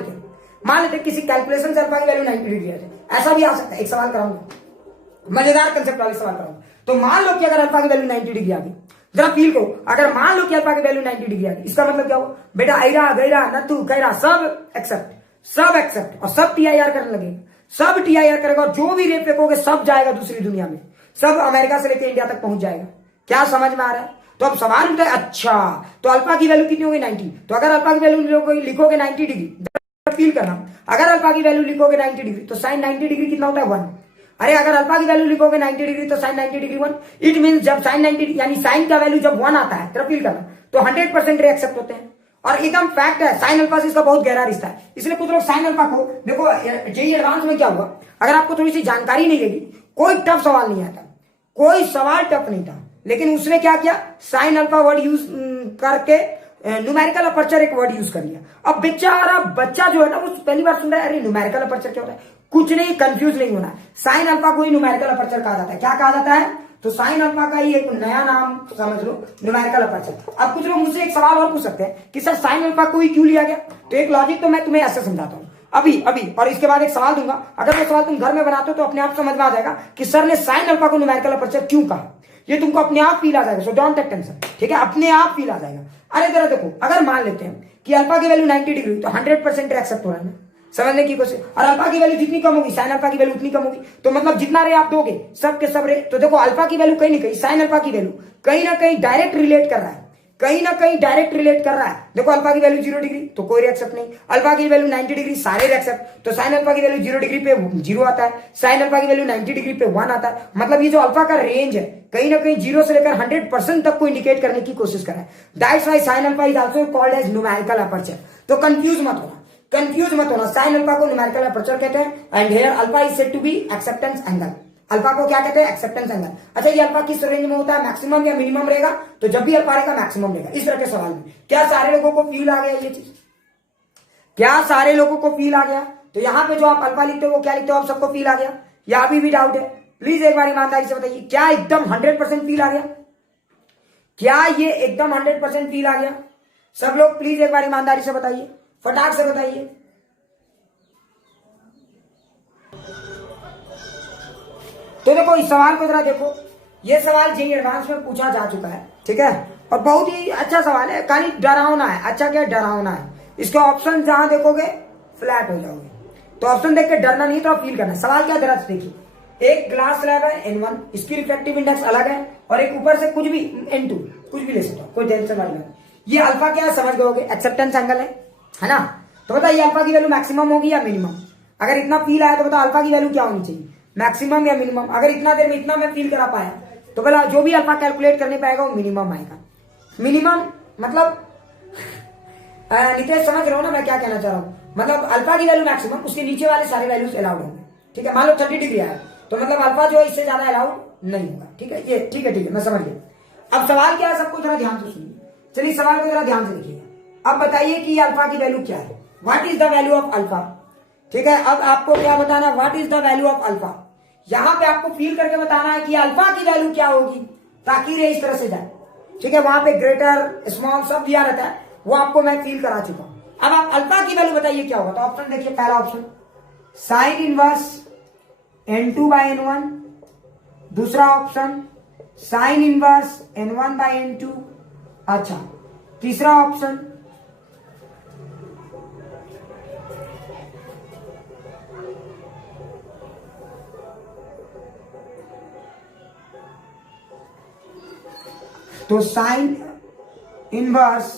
लेते किसी कैलकुलेशन से अल्फा की वैल्यू 90 डिग्री आ जाए, ऐसा भी आ सकता है। एक सवाल कराऊंगा, मजेदार कंसेप्ट वाले सवाल कराऊंगा। तो मान लो कि अगर अल्फा की वैल्यू 90 डिग्री आ गई, जरा फील करो। अगर मान लो कि अल्फा की वैल्यू 90 डिग्री आ गई, इसका मतलब क्या हुआ? बेटा आयरा गैरा नतू कैरा सब एक्सेप्ट और सब टीआईआर करने लगेगा, सब टीआईआर करेगा और जो भी रे फेंकोगे सब जाएगा दूसरी दुनिया में, सब अमेरिका से लेकर इंडिया तक पहुंच जाएगा। क्या समझ में आ रहा है? तो अब सवाल उठता है, अच्छा तो अल्फा की वैल्यू कितनी होगी? 90। तो अगर अल्फा की वैल्यू लिखोगे 90 डिग्री, फील करना, अगर अल्फा की वैल्यू लिखोगे 90 डिग्री तो साइन 90 डिग्री कितना होता है? 1। अरे अगर अल्फा की वैल्यू लिखोगे 90 डिग्री तो साइन 90 डिग्री 1। इट मीन जब साइन 90 यानी साइन का वैल्यू जब 1 आता है, फील करना, तो 100% रे एक्सेप्ट होते हैं। और एकदम फैक्ट है, साइन अल्फा से इसका बहुत गहरा रिश्ता है। इसलिए कुछ लोग साइन अल्फा को देखो, जेईई एडवांस में क्या हुआ, अगर आपको थोड़ी सी जानकारी नहीं रहेगी, कोई टफ सवाल नहीं आता, कोई सवाल टफ नहीं था, लेकिन उसने क्या किया, साइन अल्फा वर्ड यूज करके न्यूमेरिकल अपर्चर एक वर्ड यूज कर लिया। अब बेचारा बच्चा जो है ना, वो पहली बार सुन रहा है, अरे न्यूमेरिकल अपर्चर क्या होता है? कुछ नहीं, कंफ्यूज नहीं होना। साइन अल्फा को ही न्यूमेरिकल अपर्चर कहा जाता है। क्या कहा जाता है? तो साइन अल्फा का ही एक नया नाम समझ लो, न्यूमेरिकल अपर्चर। अब कुछ लोग मुझसे एक सवाल और पूछ सकते हैं कि सर साइन अल्फा को ही क्यों लिया गया? तो एक लॉजिक तो मैं तुम्हें ऐसे समझाता हूं अभी, और इसके बाद एक सवाल दूंगा। अगर वो सवाल तुम घर में बनाते हो तो अपने आप समझ में आ जाएगा कि सर ने साइन अल्फा को न्यूमेरिकल अपर्चर क्यों कहा। ये तुमको अपने आप फील आ जाएगा, सो डोंट टेक टेंशन, ठीक है? अपने आप फील आ जाएगा। अरे जरा देखो, अगर मान लेते हैं कि अल्फा की वैल्यू 90 डिग्री तो 100% एक्सेप्ट हो रहा है ना, समझने की कोशिश। और अल्फा की वैल्यू जितनी कम होगी, साइन अल्फा की वैल्यू उतनी कम होगी, तो मतलब जितना रे आप दोगे सब के सब रे, तो देखो अल्फा की वैल्यू कहीं ना कहीं, साइन अल्फा की वैल्यू कहीं ना कहीं डायरेक्ट रिलेट कर रहा है, कहीं ना कहीं डायरेक्ट रिलेट कर रहा है। देखो अल्फा की वैल्यू 0 डिग्री तो कोई एक्सेप्ट नहीं, अल्फा की वैल्यू 90 डिग्री सारे एक्सेप्ट, तो साइन अल्फा की वैल्यू 0 डिग्री पे 0 आता है, साइन अल्फा की वैल्यू 90 डिग्री पे 1 आता है। मतलब ये जो अल्फा का रेंज है कहीं ना कहीं 0 से लेकर 100% तक को इंडिकेट करने की कोशिश कर रहा है। That's why sine alpha is also called as numerical aperture. तो कंफ्यूज मत होना, साइन अल्फा को न्यूमेरिकल अपर्चर कहते हैं। And here alpha is said to be acceptance angle. Alpha को क्या कहते हैं? Acceptance angle. अच्छा, ये अल्फा किस रेंज में होता है, मैक्सिमम या मिनिमम रहेगा? तो जब भी अल्फा रहेगा मैक्सिमम रहेगा। इस तरह के सवाल में क्या सारे लोगों को फील आ गया ये चीज? क्या सारे लोगों को फील आ गया? तो यहाँ पे जो आप अल्फा लिखते हो वो क्या लिखते हो, आप सबको फील आ गया या अभी भी डाउट है? प्लीज एक बार ईमानदारी से बताइए, क्या एकदम 100% फील आ गया? क्या ये एकदम 100% फील आ गया? सब लोग प्लीज एक बार ईमानदारी से बताइए, फटाक से बताइए। तो देखो इस सवाल को जरा देखो, ये सवाल जेईई एडवांस में पूछा जा चुका है, ठीक है? और बहुत ही अच्छा सवाल है, खाली डरावना है। अच्छा क्या डरावना है? इसके ऑप्शन जहां देखोगे फ्लैट हो जाओगे। तो ऑप्शन देख के डरना नहीं, तो फील करना। सवाल क्या जरा देखिए, एक ग्लास स्लैब है N1, इसकी रिफ्रैक्टिव इंडेक्स अलग है, और एक ऊपर से कुछ भी N2, कुछ भी ले सकते हो, कोई टेंशन वाली बात। ये अल्फा क्या है समझ गए, एक्सेप्टेंस एंगल है ना? तो बताइए अल्फा की वैल्यू मैक्सिमम होगी या मिनिमम? अगर इतना फील आया तो बताओ अल्फा की वैल्यू क्या होनी चाहिए, मैक्सिमम या मिनिमम? अगर इतना देर में इतना मैं फील करा पाया तो बोला जो भी अल्फा कैलकुलेट करने पाएगा वो मिनिमम आएगा। मिनिमम मतलब नितेश समझ रहे हो ना मैं क्या कहना चाह रहा हूं? मतलब अल्फा की वैल्यू मैक्सिमम, उसके नीचे वाले सारे वैल्यूज अलाउड होंगे, ठीक है, मान लो 30 डिग्री आया तो मतलब अल्फा जो है इससे ज्यादा अलाउड नहीं होगा। ठीक है, ये ठीक है मैं समझ गया। अब सवाल क्या है, सबको जरा ध्यान से सुनिए। चलिए सवाल को जरा ध्यान से देखिएगा। अब बताइए कि अल्फा की वैल्यू क्या है, what is the value of alpha. ठीक है, अब आपको क्या बताना, what is the value of alpha. यहां पे आपको फील करके बताना है कि अल्फा की वैल्यू क्या होगी, ताकि रे इस तरह से जाए। ठीक है, वहां पे ग्रेटर स्मॉल सब दिया रहता है, वो आपको मैं फील करा चुका हूं। अब आप अल्फा की वैल्यू बताइए क्या होगा। तो ऑप्शन देखिए, पहला ऑप्शन साइन इनवर्स n2/n1, दूसरा ऑप्शन साइन इनवर्स n1/n2। अच्छा, तीसरा ऑप्शन तो sine inverse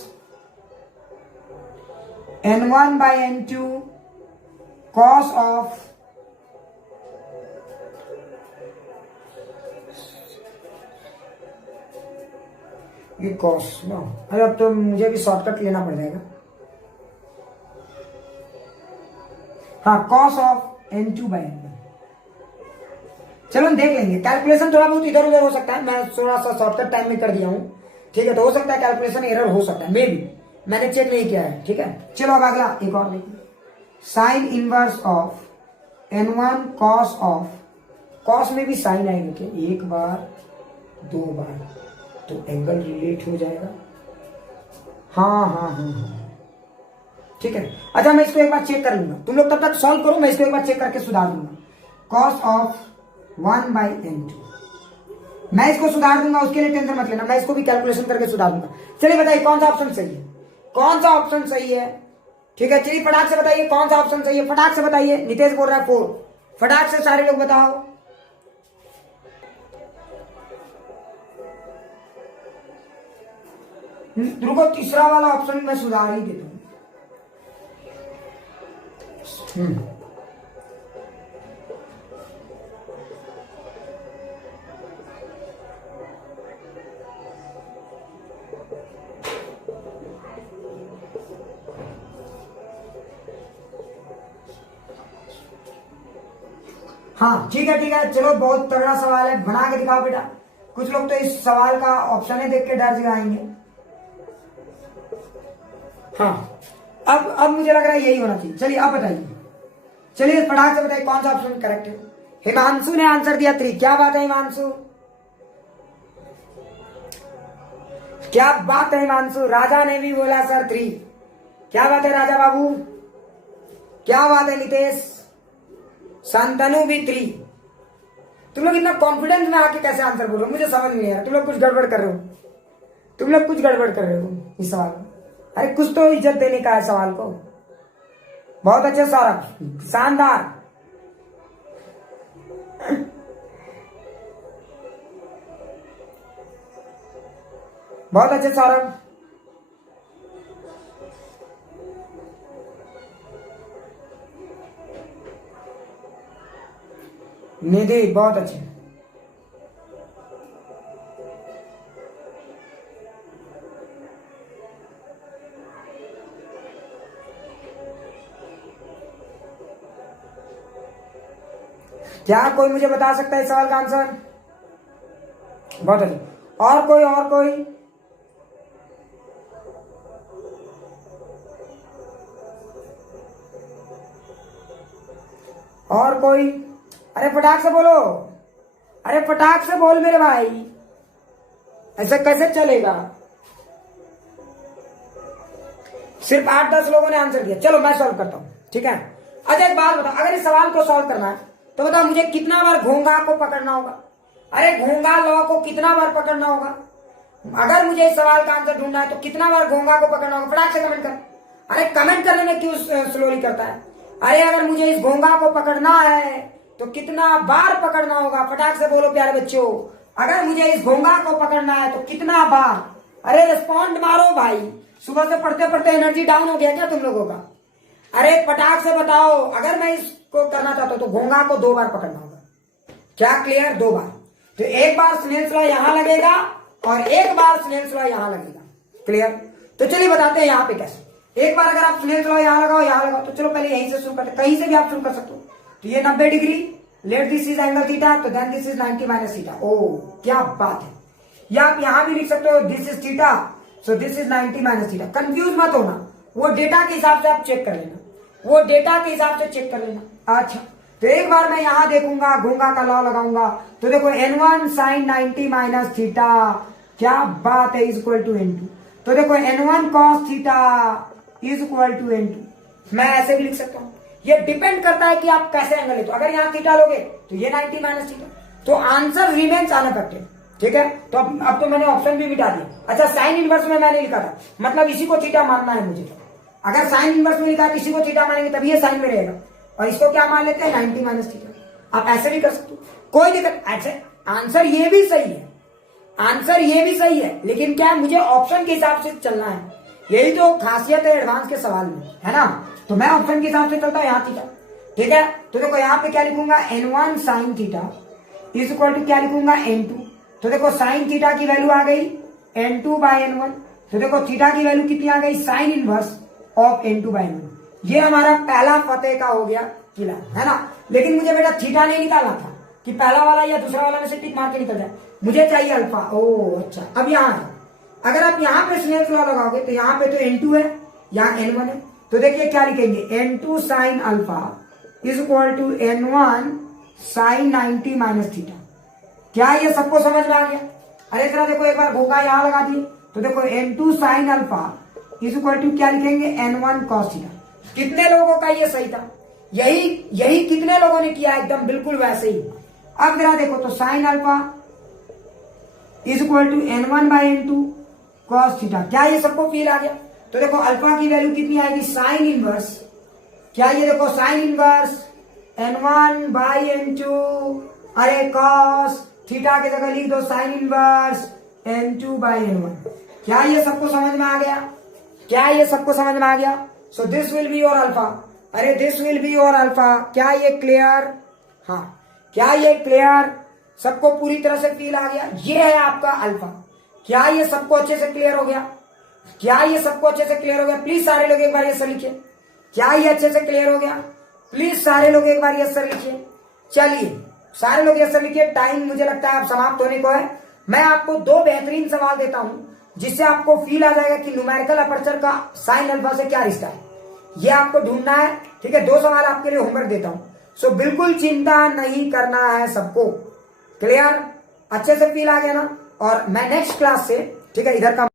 n1/n2 cos of ये कॉस नो, अरे अब तो मुझे भी शॉर्टकट लेना पड़ जाएगा। हाँ, कॉस ऑफ n2/n1। चलो हम देख लेंगे, कैलकुलेशन थोड़ा बहुत इधर उधर हो सकता है, मैं थोड़ा सा शॉर्टकट टाइम में कर दिया हूं। ठीक है, तो हो सकता है कैलकुलेशन एरर हो सकता है, मे बी मैंने चेक नहीं किया है। ठीक है, चलो अब अगला एक और देखिए, sine inverse of n1 cos of, cos में भी साइन आएगा क्या, एक बार दो बार तो एंगल रिलेट हो जाएगा। हाँ, ठीक है। अच्छा, मैं इसको एक बार चेक कर लूंगा, तुम लोग तब तक सॉल्व करो, मैं इसको एक बार चेक करके सुधार दूंगा। कॉस ऑफ 1/n2, मैं इसको सुधार दूंगा, उसके लिए टेंशन मत लेना, मैं इसको भी कैलकुलेशन करके सुधार दूंगा। चलिए बताइए कौन सा ऑप्शन सही है, कौन सा ऑप्शन सही है। ठीक है, चलिए फटाक से बताइए कौन सा ऑप्शन सही है, फटाक से बताइए। नितेश बोल रहा है 4, फटाक से सारे लोग बताओ। रुको, तीसरा वाला ऑप्शन मैं सुधार ही देता हूं। हाँ ठीक है, चलो बहुत तगड़ा सवाल है, बना के दिखाओ बेटा। कुछ लोग तो इस सवाल का ऑप्शन देख के डर जाएंगे। हाँ, अब मुझे लग रहा है यही होना चाहिए। चलिए अब बताइए, चलिए फटाक से बताइए कौन सा ऑप्शन करेक्ट है। हिमांशु ने आंसर दिया 3, क्या बात है हिमांशु, क्या बात है हिमांशु। राजा ने भी बोला सर 3, क्या बात है राजा बाबू, क्या बात है नितेश। शांतनु भी 3। तुम लोग इतना कॉन्फिडेंस में आके कैसे आंसर बोल रहे हो, मुझे समझ नहीं आ रहा। तुम लोग कुछ गड़बड़ कर रहे हो, तुम लोग कुछ गड़बड़ कर रहे हो इस सवाल में। अरे कुछ तो इज्जत देने का है सवाल को। बहुत अच्छे सौरभ, शानदार। बहुत अच्छे सौरभ, निधि बहुत अच्छे। क्या कोई मुझे बता सकता है इस सवाल का आंसर? बहुत अच्छा। और कोई और कोई? अरे फटाक से बोलो, अरे फटाक से बोल मेरे भाई, ऐसा कैसे चलेगा। सिर्फ 8-10 लोगों ने आंसर दिया। चलो मैं सॉल्व करता हूं, ठीक है। अच्छा एक बात बताओ, अगर इस सवाल को सॉल्व करना है तो बताओ मुझे कितना बार घोंघा को पकड़ना होगा। अरे घोंघा लॉ को कितना बार पकड़ना होगा। अगर मुझे इस सवाल का आंसर ढूंढना है तो कितना बार घोंघा को पकड़ना होगा, फटाक से कमेंट कर। अरे कमेंट करने में क्यों स्लोली करता है। अरे अगर मुझे इस घोंघा को पकड़ना है तो कितना बार पकड़ना होगा, फटाक से बोलो प्यारे बच्चों। अगर मुझे इस घोंघा को पकड़ना है तो कितना बार। अरे रिस्पॉन्ड मारो भाई, सुबह से पढ़ते पढ़ते एनर्जी डाउन हो गया क्या तुम लोगों का। अरे फटाक से बताओ, अगर मैं इसको करना चाहता हूं तो घोंघा को 2 बार पकड़ना होगा। क्या क्लियर? 2 बार। तो एक बार स्नेल्स लॉ यहां लगेगा और एक बार स्नेल्स लॉ यहां लगेगा। क्लियर? तो चलिए बताते हैं यहां पे कैसे। एक बार अगर आप स्नेल्स लॉ यहां लगाओ तो चलो पहले यहीं से शुरू करते, कहीं से भी आप शुरू कर सकते हो। तो ये 90 degree, let this is angle theta, तो then this is 90 minus theta. ओ क्या बात है। या आप यहां भी लिख सकते हो this is theta, so this is 90 minus theta. Confuse मत होना, वो डेटा के हिसाब से आप चेक कर लेना, वो डेटा के हिसाब से चेक कर लेना। अच्छा, तो एक बार मैं यहां देखूंगा, घोंगा का लॉ लगाऊंगा, तो देखो n1 साइन 90 माइनस थीटा, क्या बात है, इज इक्वल टू n2। तो देखो n1 cos theta is equal to n2। मैं ऐसे भी लिख सकता हूं, ये डिपेंड करता है कि आप कैसे एंगल लेते हो। अगर यहां थीटा लोगे तो ये 90 माइनस थीटा, तो आंसर रिमेन्स अनअफेक्टेड। ठीक है, तो अब तो मैंने ऑप्शन भी मिटा दिया। अच्छा, साइन इनवर्स में मैंने लिखा था, मतलब इसी को थीटा मानना है मुझे। अगर साइन इनवर्स में लिखा है इसी को थीटा मानेंगे तभी ये साइन में रहेगा, और इसको क्या मान लेते हैं 90 माइनस थीटा। आप ऐसे भी कर सकते हो, कोई दिक्कत। ऐसे आंसर ये भी सही है, आंसर ये भी सही है, लेकिन क्या मुझे ऑप्शन के हिसाब से चलना है। यही तो खासियत है एडवांस के सवाल में, है ना। तो मैं ऑप्शन के हिसाब से चलता हूं, यहाँ थीटा। ठीक है, तो देखो यहाँ पे क्या लिखूंगा, n1 sine theta is equal to क्या लिखूंगा, n2। तो देखो साइन थीटा की वैल्यू आ गई n2 बाय n1। तो देखो थीटा की वैल्यू कितनी आ गई, sine inverse of n2 by n1। ये हमारा पहला फतेह का हो गया किला, है ना। लेकिन मुझे बेटा थीटा नहीं निकालना था कि पहला वाला या दूसरा वाला में से टिक मार के निकल जाए, मुझे चाहिए अल्फा। ओ अच्छा, अब यहाँ है, अगर आप यहाँ पे स्नेल्स लॉ लगाओगे तो यहाँ पे तो n2 है, यहाँ n1 है। तो देखिए क्या लिखेंगे, n2 sine alpha is equal to n1 sine 90 minus theta. क्या ये सबको समझ में आ गया? अरे जरा देखो एक बार घोंगा यहाँ लगा दिए, तो देखो n2 sine alpha is equal to क्या लिखेंगे, n1 कॉस थीटा। कितने लोगों का ये सही था? यही कितने लोगों ने किया एकदम बिल्कुल वैसे ही। अब जरा देखो, तो sine alpha is equal to n1 by n2 cos theta. क्या ये सबको फील आ गया? तो देखो अल्फा की वैल्यू कितनी आएगी, साइन इनवर्स, क्या ये देखो sine inverse n1 by n2, अरे कॉस थीटा की जगह लिख दो sine inverse n2 by n1। क्या ये सबको समझ में आ गया? क्या ये सबको समझ में आ गया? So this will be your alpha, अरे this will be your alpha. क्या ये क्लियर? हाँ, क्या ये क्लियर? सबको पूरी तरह से फील आ गया? ये है आपका अल्फा। क्या ये सबको अच्छे से क्लियर हो गया? क्या ये सबको अच्छे से क्लियर हो गया? प्लीज सारे लोग एक बार ये सर लिखिए। क्या ये अच्छे से क्लियर हो गया? प्लीज सारे लोग एक बार ये सर लिखिए। चलिए सारे लोग ये सर लिखिए। टाइम मुझे लगता है अब समाप्त होने को है। मैं आपको दो बेहतरीन सवाल देता हूं जिससे आपको फील आ जाएगा कि न्यूमेरिकल अपर्चर का साइन अल्फा से क्या रिश्ता है, ये आपको ढूंढना है। ठीक है, दो सवाल आपके लिए होमवर्क देता हूं, सो बिल्कुल चिंता नहीं करना है सबको। क्लियर? अच्छे से फील आ गया ना? और मैं नेक्स्ट क्लास से, ठीक है, इधर का